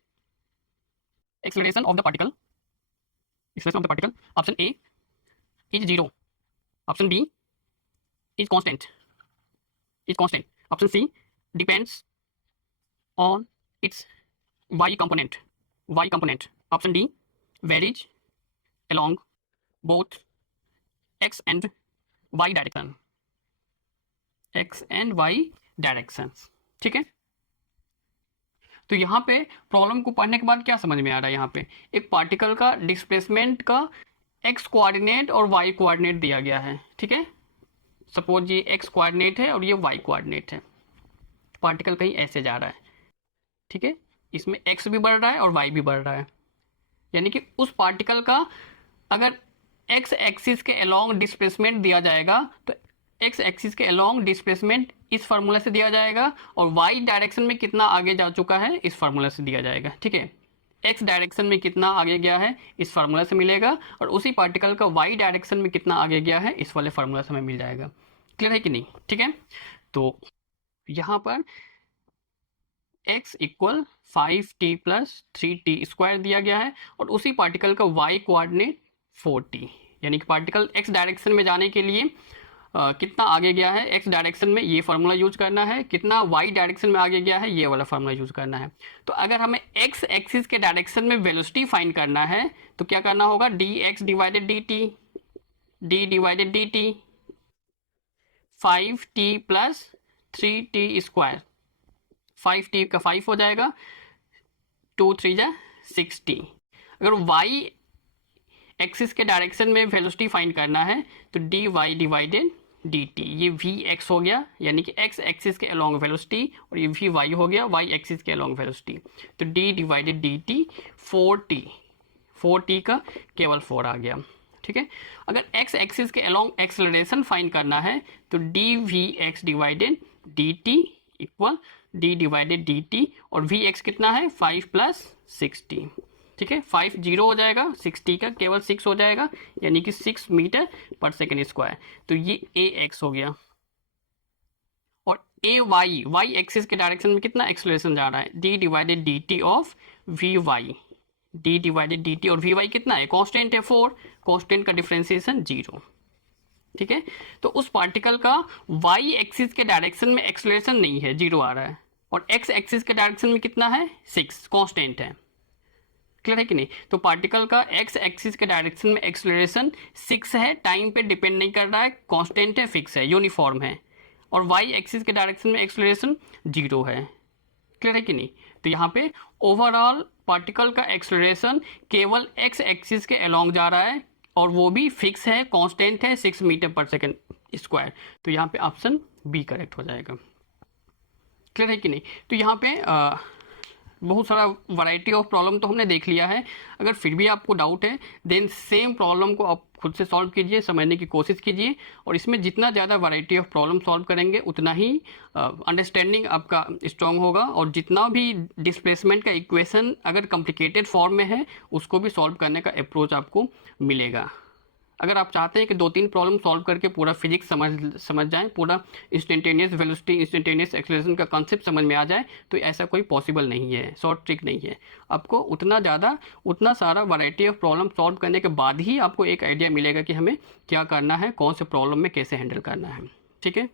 option A is 0, option B is constant, option C depends on its y component, option D varies along both x and y directions, ठीक है। तो यहाँ पे problem को पढ़ने के बाद क्या समझ में आ रहा है, यहाँ पे एक पार्टिकल का डिस्प्लेसमेंट का एक्स कोऑर्डिनेट और वाई कोऑर्डिनेट दिया गया है, ठीक है। सपोज ये एक्स कोऑर्डिनेट है और ये वाई कोऑर्डिनेट है, पार्टिकल कहीं ऐसे जा रहा है, ठीक है, इसमें एक्स भी बढ़ रहा है और वाई भी बढ़ रहा है। यानी कि उस पार्टिकल का अगर एक्स एक्सिस के अलोंग डिस्प्लेसमेंट दिया जाएगा तो एक्स एक्सिस के अलोंग डिस्प्लेसमेंट इस फार्मूला से दिया जाएगा, और वाई डायरेक्शन में कितना आगे जा चुका है इस फार्मूला से दिया जाएगा, ठीक है। एक्स डायरेक्शन में कितना आगे गया है इस फार्मूला से मिलेगा, और उसी पार्टिकल का वाई डायरेक्शन में कितना आगे गया है इस वाले फार्मूला से हमें मिल जाएगा, क्लियर है कि नहीं, ठीक है। तो यहाँ पर x equal 5t plus 3t square दिया गया है, और उसी पार्टिकल का y कोऑर्डिनेट 4t, यानी कि पार्टिकल x डायरेक्शन में जाने के लिए कितना आगे गया है x डायरेक्शन में, ये फार्मूला यूज करना है, कितना y डायरेक्शन में आगे गया है ये वाला फार्मूला यूज करना है। तो अगर हमें x एक्सिस के डायरेक्शन में वेलोसिटी फाइंड करना है तो क्या करना होगा, dx divided dt, d divided dt, 5t plus 3t square, 5t का 5 हो जाएगा, 2 3 जा 6t। अगर y एक्सिस के डायरेक्शन में वेलोसिटी फाइंड करना है तो dy डिवाइडेड dt, ये vx हो गया, यानी कि x एक्सिस के अलोंग वेलोसिटी, और ये vy हो गया y एक्सिस के अलोंग वेलोसिटी। तो d डिवाइडेड dt 4t का केवल 4 आ गया, ठीक है। अगर x एक्सिस के अलोंग एक्सेलरेशन फाइंड करना है तो dvx divided dt equal d divided dt, और vx कितना है 5 प्लस 6t, ठीक है। 5 0 हो जाएगा, 6t का केवल 6 हो जाएगा, यानी कि 6 मीटर पर सेकेंड स्क्वायर। तो ये ax हो गया, और y एक्सिस के डायरेक्शन में कितना एक्सेलरेशन जा रहा है, d divided dt of vy, d divided dt, और vy कितना है कांस्टेंट है 4, कांस्टेंट का डिफरेंशिएशन 0, ठीक है। तो उस पार्टिकल का वाई एक्सिस के डायरेक्शन में एक्सेलरेशन नहीं है, 0 आ रहा है, और एक्स एक्सिस के डायरेक्शन में कितना है, 6 कांस्टेंट है। क्लियर है कि नहीं? तो पार्टिकल का एक्स एक्सिस के डायरेक्शन में एक्सेलरेशन 6 है, टाइम पे डिपेंड नहीं कर रहा है, कांस्टेंट है, फिक्स है, यूनिफॉर्म है, और वाई एक्सिस के डायरेक्शन में एक्सेलरेशन 0 है। क्लियर है कि नहीं? तो यहाँ पे ओवरऑल पार्टिकल का एक्सेलरेशन केवल एक्स एक्सिस के अलोंग जा रहा है, और वो भी फिक्स है, कांस्टेंट है, 6 मीटर पर सेकेंड स्क्वायर। तो यहाँ पे ऑप्शन बी करेक्ट हो जाएगा। क्लियर है कि नहीं? तो यहाँ पे बहुत सारा वैरायटी ऑफ प्रॉब्लम तो हमने देख लिया है। अगर फिर भी आपको डाउट है देन सेम प्रॉब्लम को आप खुद से सॉल्व कीजिए, समझने की कोशिश कीजिए, और इसमें जितना ज़्यादा वैरायटी ऑफ प्रॉब्लम सॉल्व करेंगे उतना ही अंडरस्टैंडिंग आपका स्ट्रांग होगा, और जितना भी डिस्प्लेसमेंट का इक्वेशन अगर कॉम्प्लिकेटेड फॉर्म में है उसको भी सॉल्व करने का अप्रोच आपको मिलेगा। अगर आप चाहते हैं कि 2-3 प्रॉब्लम सॉल्व करके पूरा फिजिक्स समझ जाएं, पूरा इंस्टेंटेनियस वेलोसिटी, इंस्टेंटेनियस एक्सेलरेशन का कॉन्सेप्ट समझ में आ जाए, तो ऐसा कोई पॉसिबल नहीं है, शॉर्ट ट्रिक नहीं है। आपको उतना सारा वैरायटी ऑफ प्रॉब्लम सॉल्व करने के बाद ही आपको एक आइडिया मिलेगा कि हमें क्या करना है, कौन से प्रॉब्लम में कैसे हैंडल करना है। ठीक है।